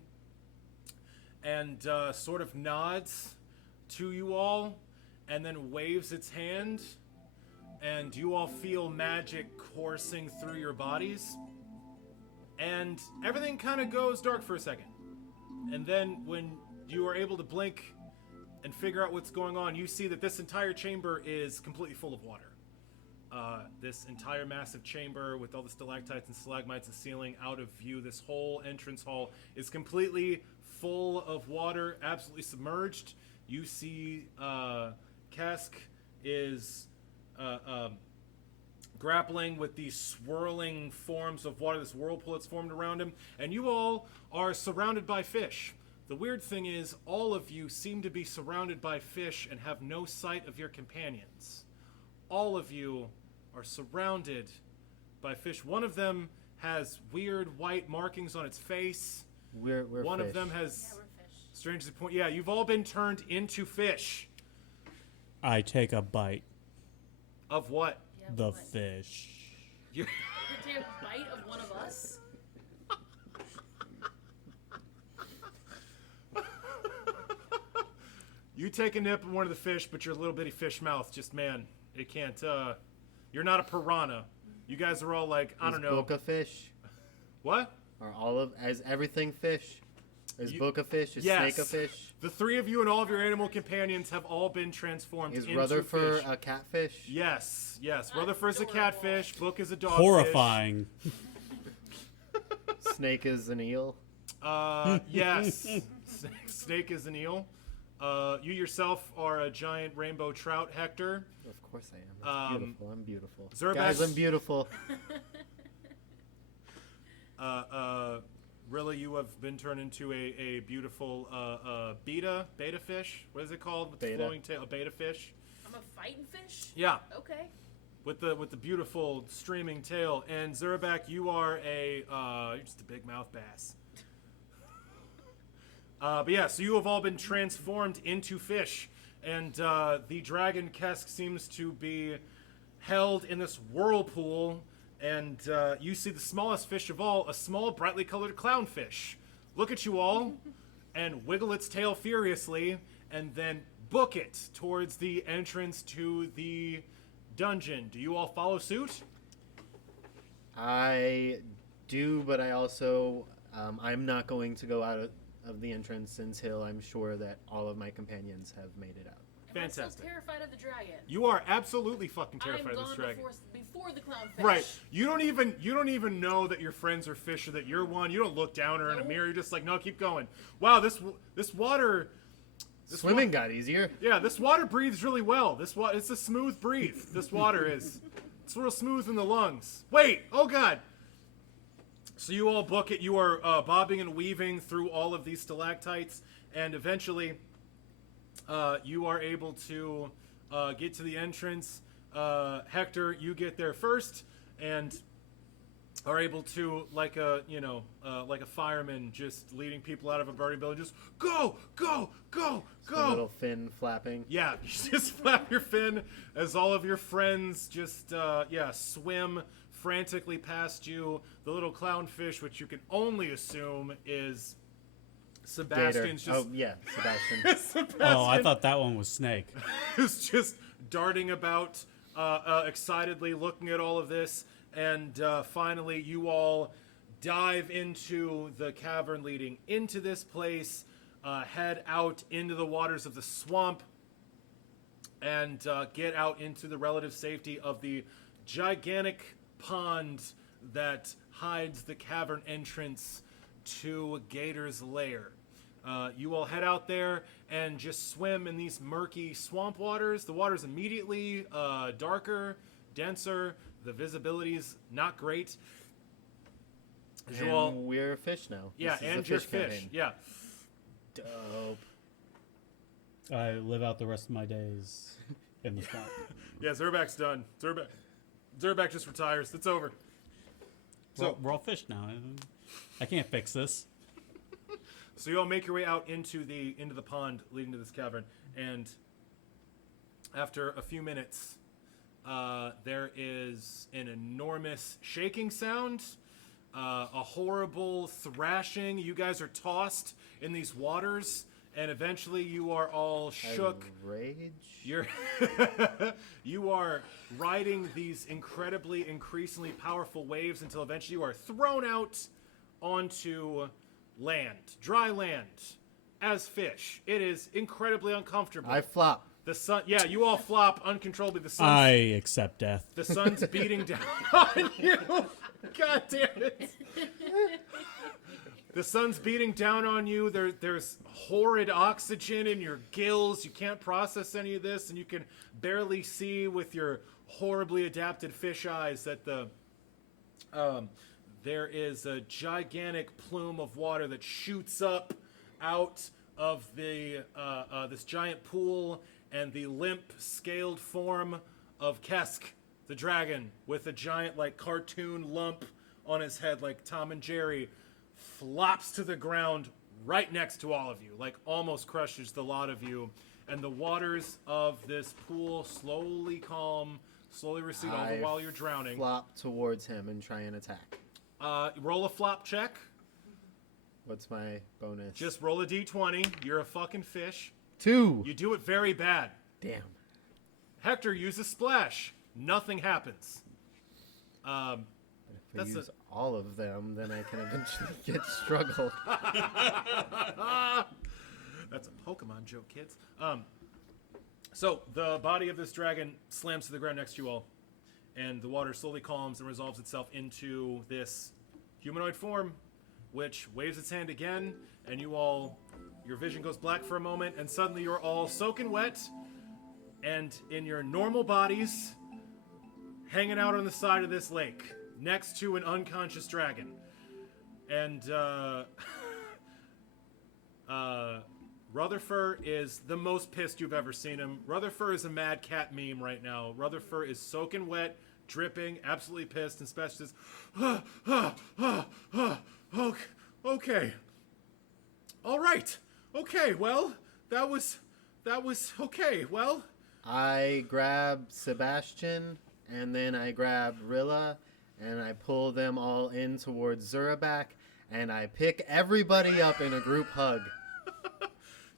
and sort of nods to you all and then waves its hand, and you all feel magic coursing through your bodies, and everything kind of goes dark for a second. And then when you are able to blink and figure out what's going on, you see that this entire chamber is completely full of water. This entire massive chamber with all the stalactites and stalagmites and ceiling out of view, this whole entrance hall is completely full of water, absolutely submerged. You see Kesk is grappling with these swirling forms of water, this whirlpool that's formed around him, and you all are surrounded by fish. The weird thing is, all of you seem to be surrounded by fish and have no sight of your companions. All of you are surrounded by fish. One of them has weird white markings on its face. We're One fish. of them has, Yeah, we're fish. strangely point. Yeah, you've all been turned into fish. I take a bite. Of what? Yeah, The what? fish. You, A damn bite of one of us? you take a nip of one of the fish, but your little bitty fish mouth just, man, it can't. You're not a piranha. You guys are all like, I don't know. Boca fish? What? Are all of as everything fish? Is You- boca fish? Is Yes. snake a fish? The three of you and all of your animal companions have all been transformed Is into Rutherford fish. a catfish? Yes, yes. Rutherford's a Adorable. catfish. Book is a dogfish. Horrifying. Snake is an eel? Yes. Snake is an eel. You yourself are a giant rainbow trout, Hektor. Of course I am. That's beautiful. I'm beautiful. Zurbash- Guys, I'm beautiful. Really, you have been turned into a beautiful beta fish. What is it called? With the Beta. flowing tail, a beta fish. I'm a fighting fish? Yeah, Okay. with the beautiful streaming tail. And Zurabak, you are you're just a big mouth bass. But yeah, so you have all been transformed into fish, and the dragon Kesk seems to be held in this whirlpool. And you see the smallest fish of all, a small, brightly colored clownfish, look at you all and wiggle its tail furiously, and then book it towards the entrance to the dungeon. Do you all follow suit? I do, but I also I'm not going to go out of the entrance until I'm sure that all of my companions have made it out. Am I Fantastic. still terrified of the dragon? You are absolutely fucking I'm terrified of this gone dragon. before the clownfish. Right. You don't even know that your friends are fish or that you're one. You don't look down or in a mirror. You're just like, no, keep going. Wow, this water. Swimming got easier. Yeah, this water breathes really well. It's a smooth breathe. This water is. It's real smooth in the lungs. Wait. Oh God. So you all book it. You are bobbing and weaving through all of these stalactites, and eventually, you are able to get to the entrance. Hektor, you get there first, and are able to, like a fireman, just leading people out of a burning building. Just go, go, go, A go. little fin flapping. Yeah, you just flap your fin as all of your friends just swim frantically past you. The little clownfish, which you can only assume is Sebastian's Gator. just Oh yeah, Sebastian. Sebastian Oh, I thought that one was Snake. is just darting about excitedly looking at all of this, and finally you all dive into the cavern leading into this place, head out into the waters of the swamp, and get out into the relative safety of the gigantic pond that hides the cavern entrance to Gator's lair. You all head out there and just swim in these murky swamp waters. The water's immediately darker, denser. The visibility's not great. As you all, And we're fish now. yeah, This is and the your fish, campaign. yeah. Dope. I live out the rest of my days in the swamp. Yeah, Zerback's done. Zerback just retires. It's over. So We're all fish now. I can't fix this. So you all make your way out into the pond leading to this cavern, and after a few minutes, there is an enormous shaking sound, a horrible thrashing. You guys are tossed in these waters, and eventually you are all shook. Rage. You are riding these increasingly powerful waves until eventually you are thrown out onto land, dry land, as fish. It is incredibly uncomfortable. I flop. The sun, yeah, you all flop uncontrollably. I accept death. The sun's beating down on you. God damn it. The sun's beating down on you. There's horrid oxygen in your gills. You can't process any of this, and you can barely see with your horribly adapted fish eyes that there is a gigantic plume of water that shoots up out of the this giant pool, and the limp, scaled form of Kesk, the dragon, with a giant, like, cartoon lump on his head, like Tom and Jerry, flops to the ground right next to all of you, like almost crushes the lot of you, and the waters of this pool slowly calm, slowly recede over while you're drowning. Flop towards him and try and attack. Roll a flop check. What's my bonus? Just roll a d20. You're a fucking fish. 2. You do it very bad. Damn. Hektor uses splash. Nothing happens. If I That's use all of them, then I can eventually get struggle. That's a Pokemon joke, kids. So the body of this dragon slams to the ground next to you all, and the water slowly calms and resolves itself into this humanoid form, which waves its hand again, and your vision goes black for a moment, and suddenly you're all soaking wet, and in your normal bodies, hanging out on the side of this lake, next to an unconscious dragon. And, Rutherford is the most pissed you've ever seen him. Rutherford is a mad cat meme right now. Rutherford is soaking wet, dripping, absolutely pissed, and Special says, okay. All right. Okay, well, that was okay. Well, I grab Sebastian, and then I grab Rilla, and I pull them all in towards Zurabak, and I pick everybody up in a group hug.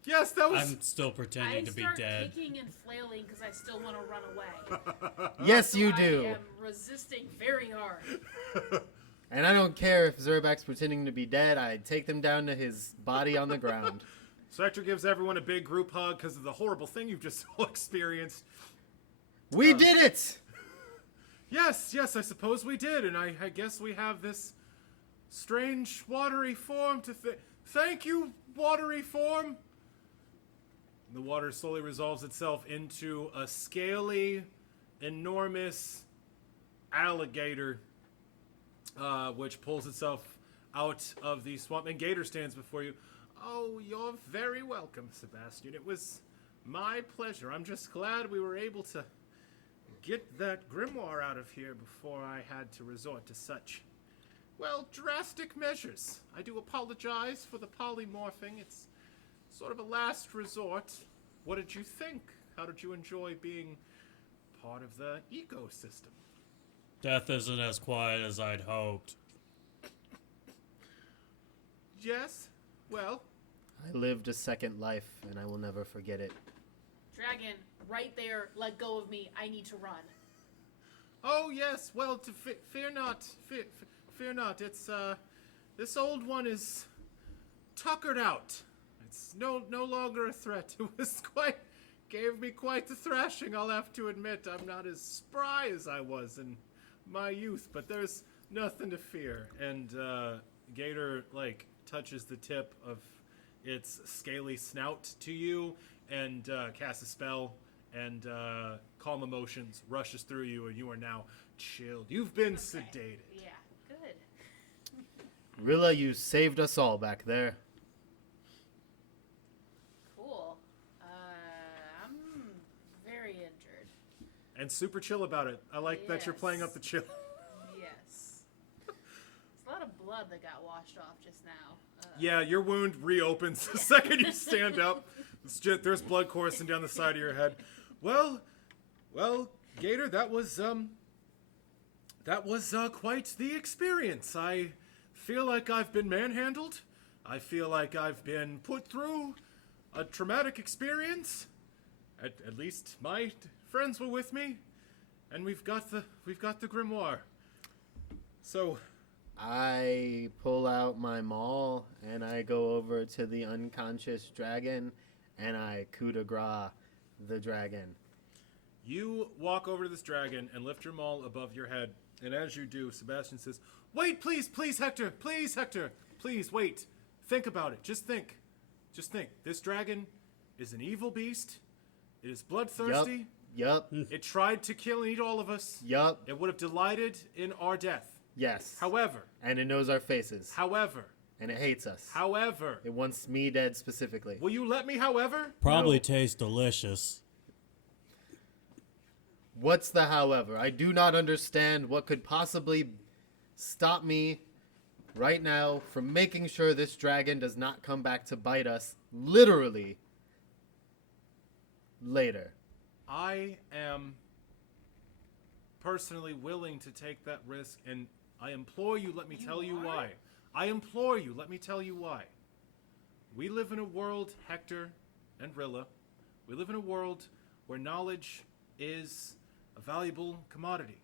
Yes, that was. I'm still pretending I to be start dead. kicking and flailing because I still want to run away. Yes, So you I do. am resisting very hard. And I don't care if Zerback's pretending to be dead. I take them down to his body on the ground. So Hector gives everyone a big group hug because of the horrible thing you've just all experienced. We did it! Yes, I suppose we did, and I guess we have this strange watery form to thank you, watery form. The water slowly resolves itself into a scaly, enormous alligator, which pulls itself out of the swamp. And Gator stands before you. Oh, you're very welcome, Sebastian. It was my pleasure. I'm just glad we were able to get that grimoire out of here before I had to resort to such, well, drastic measures. I do apologize for the polymorphing. It's sort of a last resort. What did you think? How did you enjoy being part of the ecosystem? Death isn't as quiet as I'd hoped. Yes? Well, I lived a second life, and I will never forget it. Dragon, right there, let go of me. I need to run. oh yes, well, fear not. Fear not. It's, this old one is tuckered out. It's no longer a threat. It was gave me quite the thrashing, I'll have to admit. I'm not as spry as I was in my youth, but there's nothing to fear. And, Gator, touches the tip of its scaly snout to you and, casts a spell, and, calm emotions rushes through you, and you are now chilled. You've been sedated. Yeah, good. Rilla, you saved us all back there. Cool. I'm very injured. And super chill about it. I like that you're playing up the chill. Yes. There's a lot of blood that got washed off just now. Yeah, your wound reopens the second you stand up. There's blood coursing down the side of your head. Well, Gator, that was quite the experience. I feel like I've been manhandled. I feel like I've been put through a traumatic experience. At least my friends were with me, and we've got the grimoire. So I pull out my maul, and I go over to the unconscious dragon, and I coup de grace the dragon. you walk over to this dragon and lift your maul above your head, and as you do, Sebastian says, "Wait, please, Hector, please wait. Think about it. Just think. This dragon is an evil beast. It is bloodthirsty. Yup. It tried to kill and eat all of us. Yup. It would have delighted in our death. Yes. However, And it knows our faces. And it hates us. however, It wants me dead specifically. will you let me, however? Probably No. tastes delicious. What's the however? I do not understand what could possibly stop me right now from making sure this dragon does not come back to bite us literally later. I am personally willing to take that risk, and I implore you, let me tell you why. I implore you, let me tell you why. We live in a world, Hector and Rilla, we live in a world where knowledge is a valuable commodity.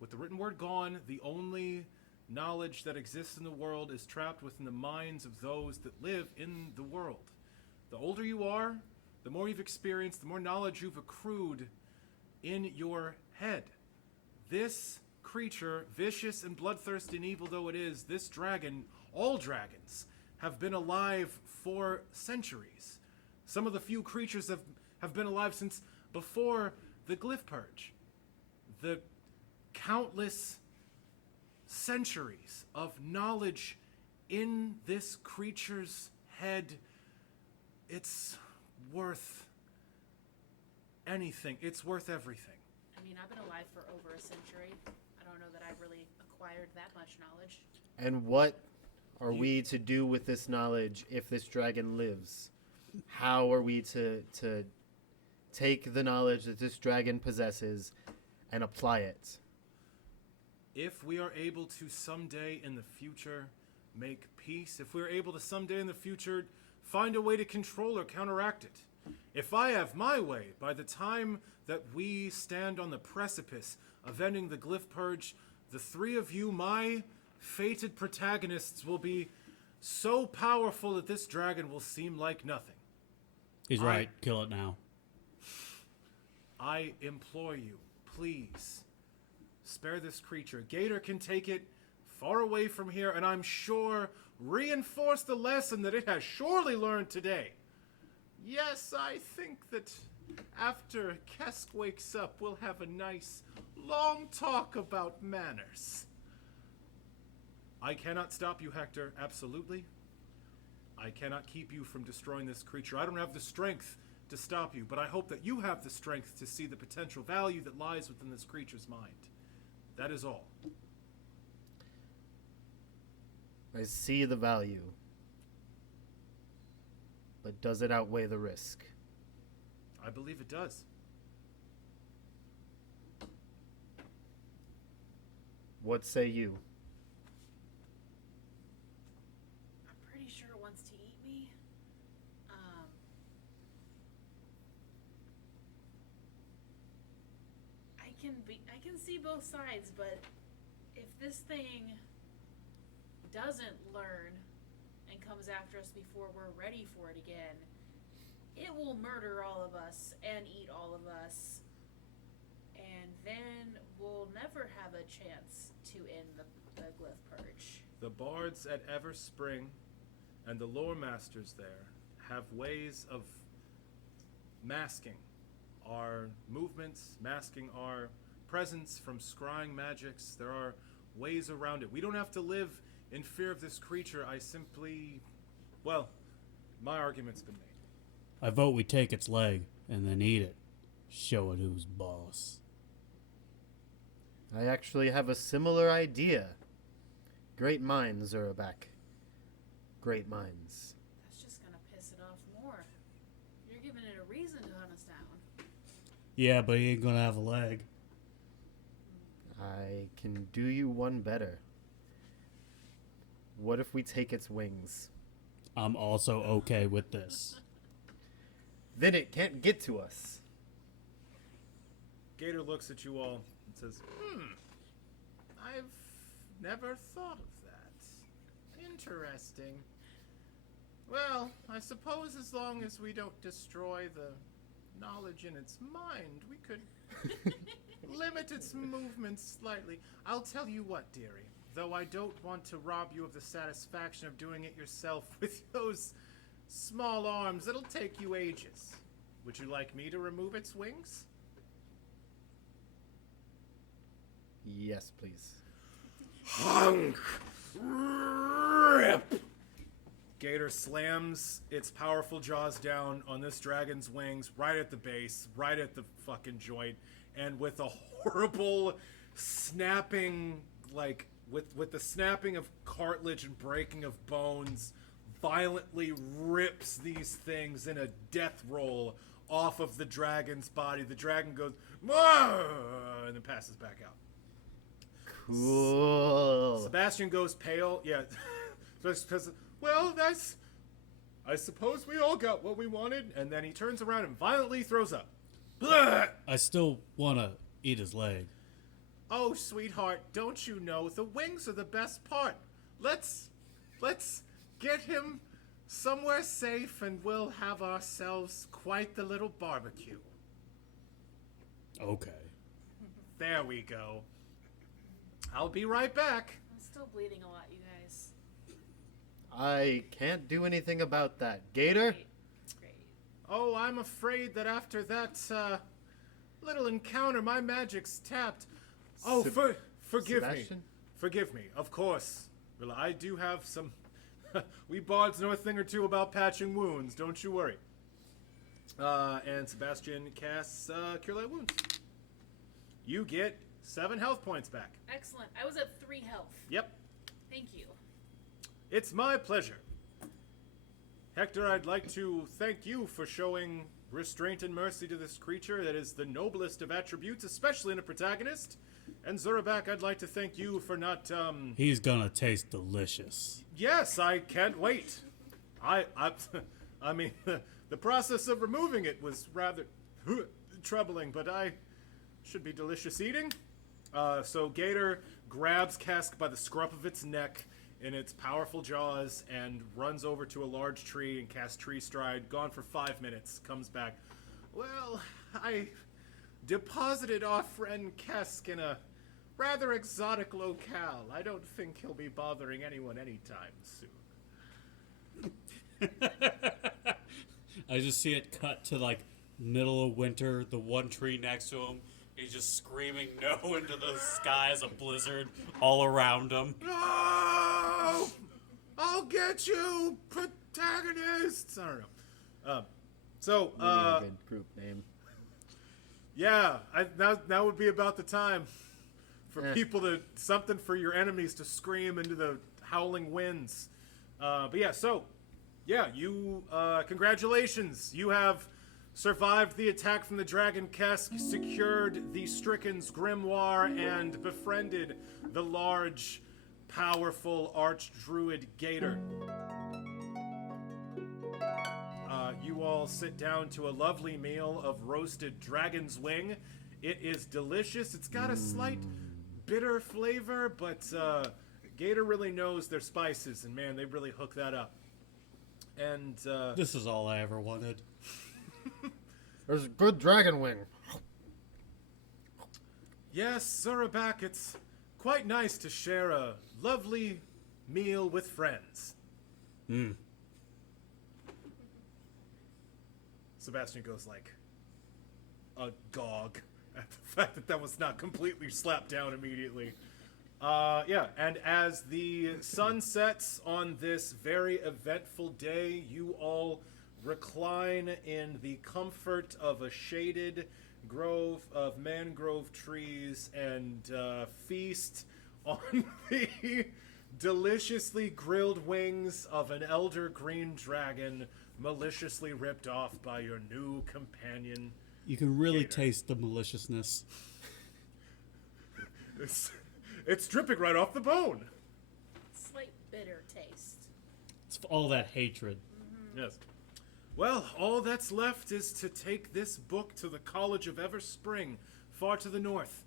With the written word gone, the only knowledge that exists in the world is trapped within the minds of those that live in the world. The older you are, the more you've experienced, the more knowledge you've accrued in your head. This creature, vicious and bloodthirsty and evil though it is, this dragon, all dragons, have been alive for centuries. Some of the few creatures have been alive since before the Glyph Purge. The countless centuries of knowledge in this creature's head, it's worth anything. It's worth everything. I mean, I've been alive for over a century. I don't know that I've really acquired that much knowledge. And what are we to do with this knowledge if this dragon lives? How are we to take the knowledge that this dragon possesses and apply it? If we are able to someday in the future make peace, if we're able to someday in the future find a way to control or counteract it. If I have my way, by the time that we stand on the precipice of ending the glyph purge, the three of you, my fated protagonists, will be so powerful that this dragon will seem like nothing. He's right. Kill it now. I implore you, please, spare this creature. Gator can take it far away from here, and I'm sure reinforce the lesson that it has surely learned today. Yes, I think that after Kesk wakes up, we'll have a nice, long talk about manners. I cannot stop you, Hektor, absolutely. I cannot keep you from destroying this creature. I don't have the strength to stop you, but I hope that you have the strength to see the potential value that lies within this creature's mind. That is all. I see the value. But does it outweigh the risk? I believe it does. What say you? I'm pretty sure it wants to eat me. I can see both sides, but if this thing doesn't learn and comes after us before we're ready for it again, it will murder all of us and eat all of us, and then we'll never have a chance to end the glyph purge. The bards at Everspring and the lore masters there have ways of masking our movements, masking our presence from scrying magics. There are ways around it. We don't have to live in fear of this creature. I simply, well, my argument's been made. I vote we take its leg and then eat it. Show it who's boss. I actually have a similar idea. Great minds, Zurabak. Great minds. That's just gonna piss it off more. You're giving it a reason to hunt us down. Yeah, but he ain't gonna have a leg. I can do you one better. What if we take its wings? I'm also okay with this. Then it can't get to us. Gator looks at you all and says, I've never thought of that. Interesting. Well, I suppose as long as we don't destroy the knowledge in its mind, we could limit its movements slightly. I'll tell you what, dearie, though I don't want to rob you of the satisfaction of doing it yourself with those small arms, it'll take you ages. Would you like me to remove its wings? Yes, please. Hunk! Rip! Gator slams its powerful jaws down on this dragon's wings, right at the base, right at the fucking joint, and with a horrible snapping, like, with the snapping of cartilage and breaking of bones, violently rips these things in a death roll off of the dragon's body. The dragon goes, "Whoa!" and then passes back out. Cool. Sebastian goes pale. Yeah. Well, that's... I suppose we all got what we wanted. And then he turns around and violently throws up. Blah! I still want to eat his leg. Oh, sweetheart, don't you know the wings are the best part? Let's get him somewhere safe and we'll have ourselves quite the little barbecue. Okay. There we go. I'll be right back. I'm still bleeding a lot, you guys. I can't do anything about that. Gator? Great. Oh, I'm afraid that after that little encounter, my magic's tapped. Oh, forgive Sebastian? me. Forgive me, of course. Well, I do have some... we bards know a thing or two about patching wounds, don't you worry. And Sebastian casts Cure Light Wounds. You get 7 health points back. Excellent. I was at 3 health. Yep. Thank you. It's my pleasure. Hektor, I'd like to thank you for showing restraint and mercy to this creature that is the noblest of attributes, especially in a protagonist. And Zurabak, I'd like to thank you for not, He's gonna taste delicious. Yes, I can't wait. I mean, the process of removing it was rather troubling, but I should be delicious eating. So Gator grabs Kesk by the scruff of its neck in its powerful jaws and runs over to a large tree and casts Tree Stride. Gone for 5 minutes. Comes back. Well, I deposited our friend Kesk in a rather exotic locale. I don't think he'll be bothering anyone anytime soon. I just see it cut to like middle of winter, the one tree next to him. He's just screaming no into the sky as a blizzard all around him. No! I'll get you, protagonists! I don't know. Really good group name. Yeah, that would be about the time for people to, something for your enemies to scream into the howling winds. You, congratulations. You have survived the attack from the Dragon Kesk, secured the Stricken's Grimoire, and befriended the large, powerful Archdruid Gator. You all sit down to a lovely meal of roasted dragon's wing. It is delicious. It's got a slight bitter flavor, but Gator really knows their spices, and man, they really hook that up. And this is all I ever wanted. There's a good dragon wing. yes, Zurabak, it's quite nice to share a lovely meal with friends. Sebastian goes like agog at the fact that was not completely slapped down immediately. And as the sun sets on this very eventful day, you all recline in the comfort of a shaded grove of mangrove trees and feast on the deliciously grilled wings of an elder green dragon maliciously ripped off by your new companion. You can really Gator. taste the maliciousness. It's dripping right off the bone. Slight bitter taste. It's all that hatred. Yes. Well, all that's left is to take this book to the College of Everspring, far to the north.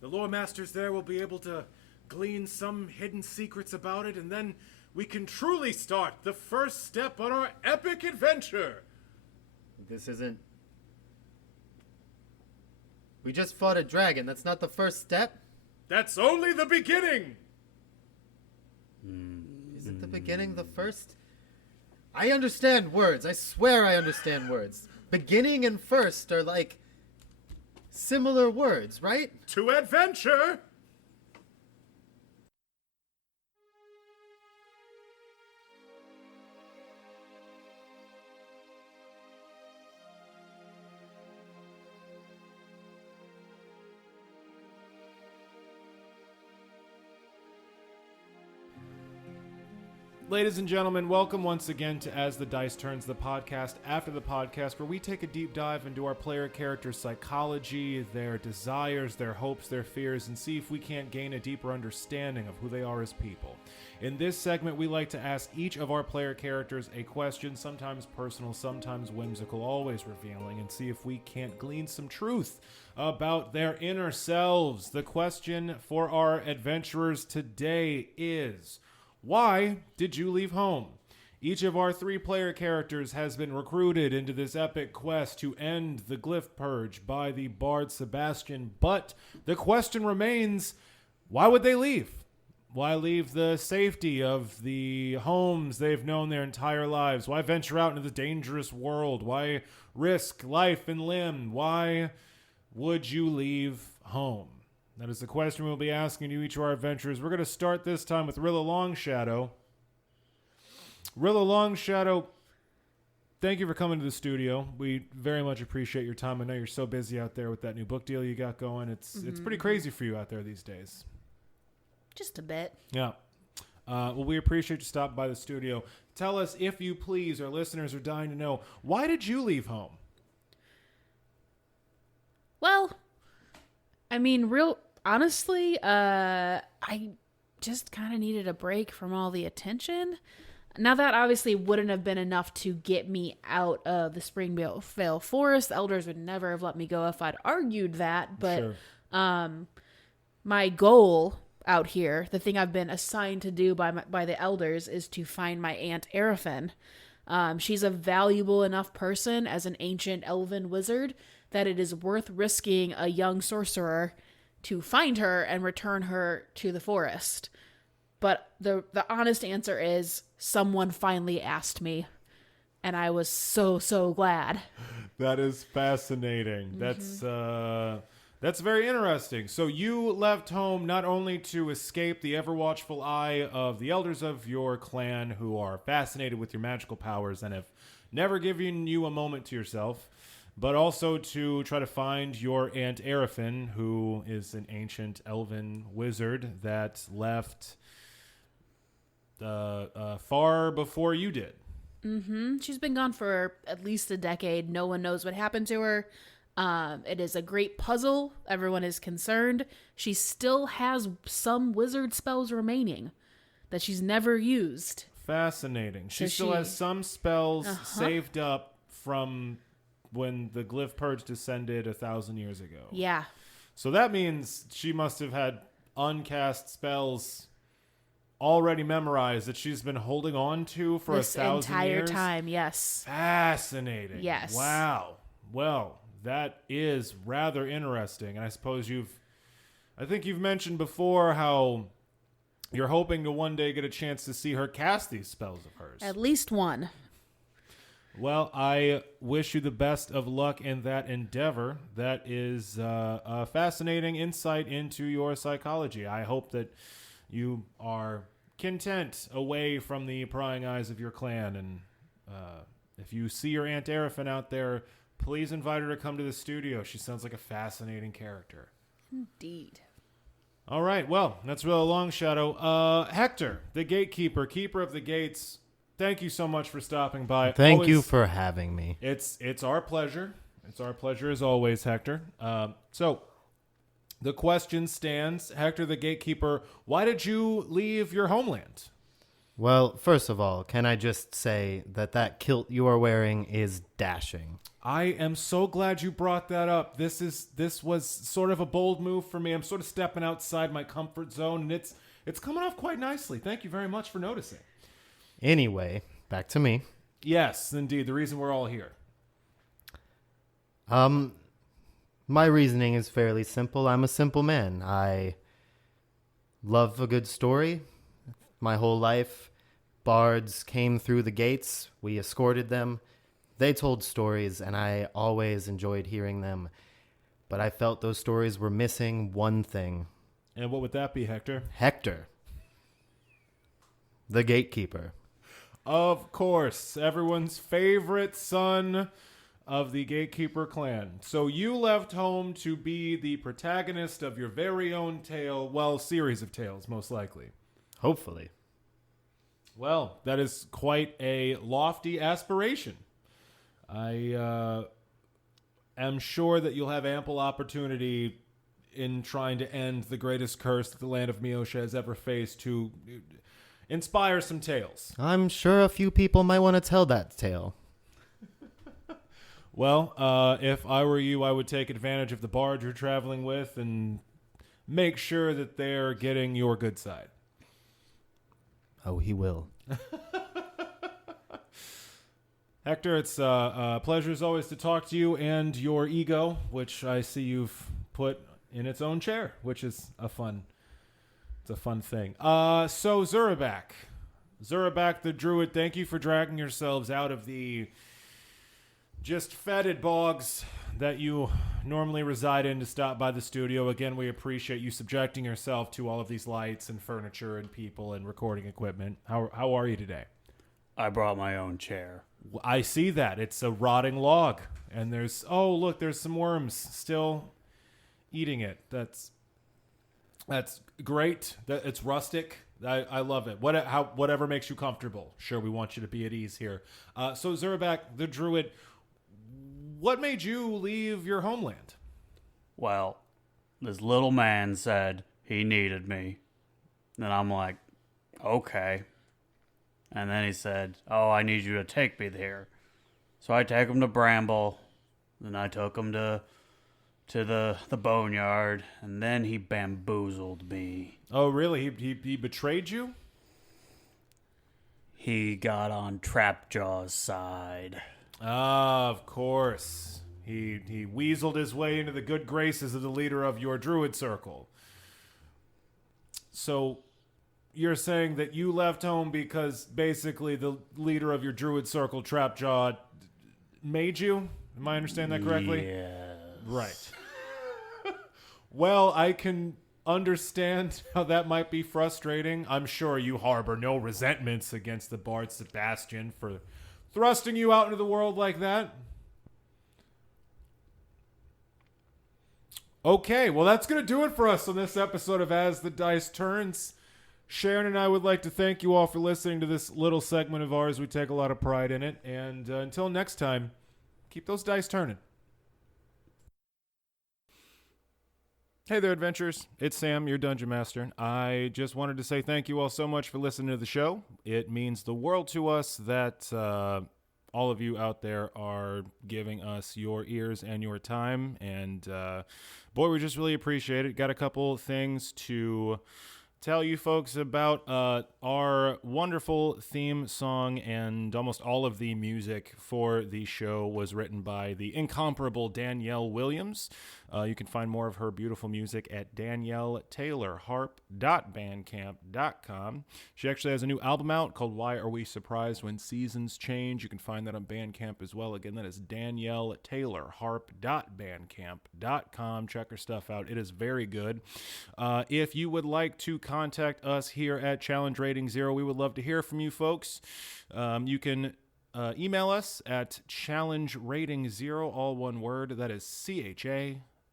The lore masters there will be able to glean some hidden secrets about it, and then we can truly start the first step on our epic adventure. This isn't... We just fought a dragon. That's not the first step? That's only the beginning. Isn't the beginning the first? I understand words. I swear I understand words. Beginning and first are like similar words, right? To adventure. Ladies and gentlemen, welcome once again to As the Dice Turns, the podcast after the podcast, where we take a deep dive into our player characters' psychology, their desires, their hopes, their fears, and see if we can't gain a deeper understanding of who they are as people. In this segment, we like to ask each of our player characters a question, sometimes personal, sometimes whimsical, always revealing, and see if we can't glean some truth about their inner selves. The question for our adventurers today is: why did you leave home? Each of our 3 player characters has been recruited into this epic quest to end the Glyph Purge by the Bard Sebastian, but the question remains, why would they leave? Why leave the safety of the homes they've known their entire lives? Why venture out into the dangerous world? Why risk life and limb? Why would you leave home? That is the question we'll be asking to each of our adventurers. We're going to start this time with Rilla Longshadow. Rilla Longshadow, thank you for coming to the studio. We very much appreciate your time. I know you're so busy out there with that new book deal you got going. It's pretty crazy for you out there these days. Just a bit. Yeah. Well, we appreciate you stopping by the studio. Tell us, if you please, our listeners are dying to know, why did you leave home? Well, I mean, honestly, I just kind of needed a break from all the attention. Now that obviously wouldn't have been enough to get me out of the Springvale Forest. The elders would never have let me go if I'd argued that. But my goal out here, the thing I've been assigned to do by the elders, is to find my Aunt Arafin. She's a valuable enough person as an ancient elven wizard that it is worth risking a young sorcerer to find her and return her to the forest. But the honest answer is someone finally asked me, and I was so glad. That is fascinating. That's very interesting. So you left home not only to escape the ever-watchful eye of the elders of your clan, who are fascinated with your magical powers and have never given you a moment to yourself, but also to try to find your Aunt Arafin, who is an ancient elven wizard that left far before you did. She's been gone for at least a decade. No one knows what happened to her. It is a great puzzle. Everyone is concerned. She still has some wizard spells remaining that she's never used. Fascinating. She still has some spells saved up from when the glyph purge descended 1,000 years ago. Yeah. So that means she must have had uncast spells already memorized that she's been holding on to for This 1,000 years. entire time, yes. Fascinating. Yes. Wow. Well, that is rather interesting. And I suppose I think you've mentioned before how you're hoping to one day get a chance to see her cast these spells of hers. At least one. Well, I wish you the best of luck in that endeavor. That is a fascinating insight into your psychology. I hope that you are content away from the prying eyes of your clan. And if you see your Aunt Arafin out there, please invite her to come to the studio. She sounds like a fascinating character. Indeed. All right, well, that's real long, Shadow. Hektor, the gatekeeper, keeper of the gates, thank you so much for stopping by. Thank you for having me. It's our pleasure. It's our pleasure as always, Hektor. So the question stands, Hektor, the gatekeeper, why did you leave your homeland? Well, first of all, can I just say that kilt you are wearing is dashing. I am so glad you brought that up. This was sort of a bold move for me. I'm sort of stepping outside my comfort zone, and it's coming off quite nicely. Thank you very much for noticing. Anyway, back to me. Yes, indeed. The reason we're all here. My reasoning is fairly simple. I'm a simple man. I love a good story. My whole life, bards came through the gates. We escorted them. They told stories, and I always enjoyed hearing them. But I felt those stories were missing one thing. And what would that be, Hektor? Hektor. The gatekeeper. Of course, everyone's favorite son of the Gatekeeper clan. So you left home to be the protagonist of your very own tale, well, series of tales, most likely. Hopefully. Well, that is quite a lofty aspiration. I am sure that you'll have ample opportunity in trying to end the greatest curse that the land of Miosha has ever faced to inspire some tales. I'm sure a few people might want to tell that tale. Well, if I were you, I would take advantage of the barge you're traveling with and make sure that they're getting your good side. Oh, he will. Hektor, it's a pleasure as always to talk to you and your ego, which I see you've put in its own chair, which is a fun thing. So Zurabak the druid, thank you for dragging yourselves out of the just fetid bogs that you normally reside in to stop by the studio. Again, we appreciate you subjecting yourself to all of these lights and furniture and people and recording equipment. How are you today? I brought my own chair. I see that. It's a rotting log. And there's some worms still eating it. That's great. It's rustic. I love it. Whatever makes you comfortable. Sure, we want you to be at ease here. So Zurabak, the druid, what made you leave your homeland? Well, this little man said he needed me. And I'm like, okay. And then he said, "Oh, I need you to take me there." So I take him to Bramble. Then I took him to the boneyard, and then he bamboozled me. Oh, really? He betrayed you? He got on Trapjaw's side. Ah, of course. He weaseled his way into the good graces of the leader of your druid circle. So you're saying that you left home because basically the leader of your druid circle, Trapjaw, made you? Am I understanding that correctly? Yes. Right. Well, I can understand how that might be frustrating. I'm sure you harbor no resentments against the Bard Sebastian for thrusting you out into the world like that. Okay, well, that's going to do it for us on this episode of As the Dice Turns. Sharon and I would like to thank you all for listening to this little segment of ours. We take a lot of pride in it. And until next time, keep those dice turning. Hey there, adventurers. It's Sam, your Dungeon Master. I just wanted to say thank you all so much for listening to the show. It means the world to us that all of you out there are giving us your ears and your time. And boy, we just really appreciate it. Got a couple things to tell you folks about. Our wonderful theme song and almost all of the music for the show was written by the incomparable Danielle Williams. You can find more of her beautiful music at danielletaylorharp.bandcamp.com. She actually has a new album out called Why Are We Surprised When Seasons Change? You can find that on Bandcamp as well. Again, that is danielletaylorharp.bandcamp.com. Check her stuff out. It is very good. If you would like to contact us here at Challenge Rating Zero, we would love to hear from you folks. You can email us at challengerating0, all one word. That is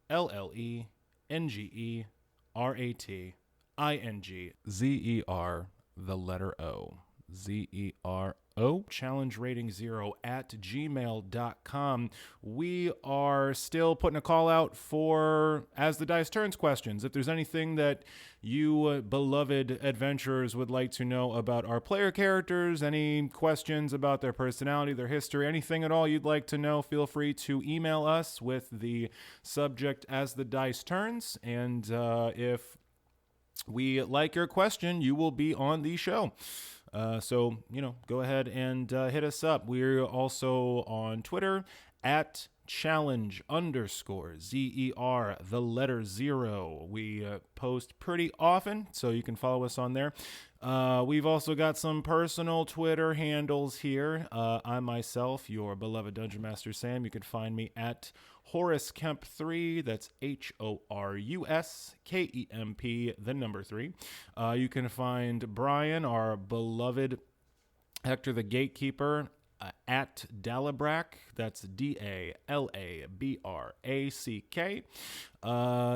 CHALLENGERATINGZER, the letter O. ZERO, challengerating0@gmail.com. We are still putting a call out for As the Dice Turns questions. If there's anything that you beloved adventurers would like to know about our player characters, any questions about their personality, their history, anything at all you'd like to know, feel free to email us with the subject As the Dice Turns. And if we like your question, you will be on the show. So, go ahead and hit us up. We're also on Twitter at challenge_ZER, the letter 0. We post pretty often, so you can follow us on there. We've also got some personal Twitter handles here. I myself, your beloved Dungeon Master Sam, you can find me at HorusKemp3, that's HORUSKEMP, the number 3. You can find Brian, our beloved Hektor the Gatekeeper, at Dalabrack, that's DALABRACK.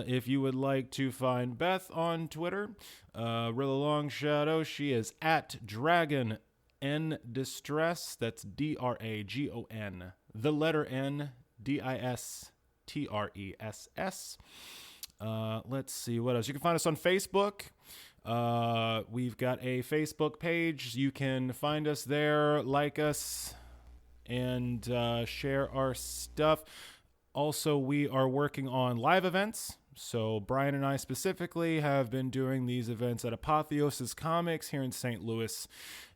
If you would like to find Beth on Twitter, Rilla Longshadow, she is at Dragon N Distress, that's DRAGON, the letter N, DISTRESS. Let's see what else. You can find us on Facebook. We've got a Facebook page. You can find us there, like us, and share our stuff. Also, we are working on live events. So Brian and I specifically have been doing these events at Apotheosis Comics here in St. Louis.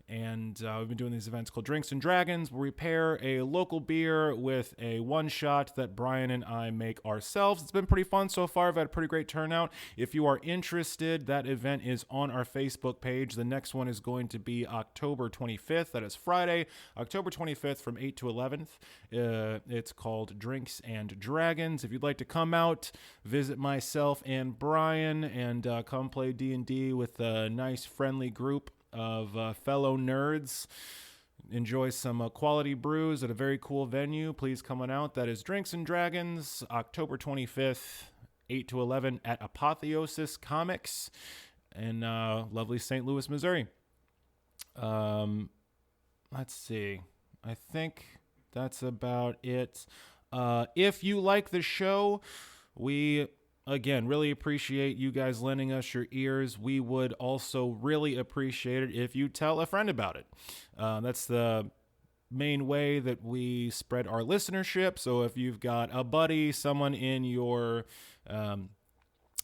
And we've been doing these events called Drinks and Dragons, where we pair a local beer with a one-shot that Brian and I make ourselves. It's been pretty fun so far. I've had a pretty great turnout. If you are interested, that event is on our Facebook page. The next one is going to be October 25th. That is Friday, October 25th from 8 to 11th. It's called Drinks and Dragons. If you'd like to come out, visit myself and Brian, and come play D&D with a nice, friendly group of fellow nerds, enjoy some quality brews at a very cool venue, please come on out. That is Drinks and Dragons, October 25th, 8 to 11 at Apotheosis Comics in lovely St. Louis, Missouri. Let's see. I think that's about it. If you like the show, we again, really appreciate you guys lending us your ears. We would also really appreciate it if you tell a friend about it. That's the main way that we spread our listenership. So if you've got a buddy, someone in your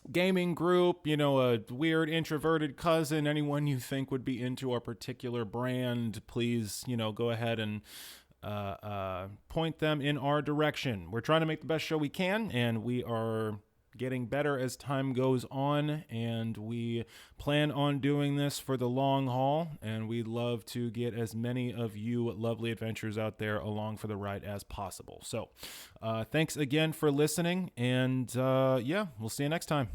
gaming group, a weird introverted cousin, anyone you think would be into our particular brand, please, go ahead and point them in our direction. We're trying to make the best show we can, and we are getting better as time goes on, and we plan on doing this for the long haul, and we'd love to get as many of you lovely adventurers out there along for the ride as possible. So thanks again for listening, and we'll see you next time.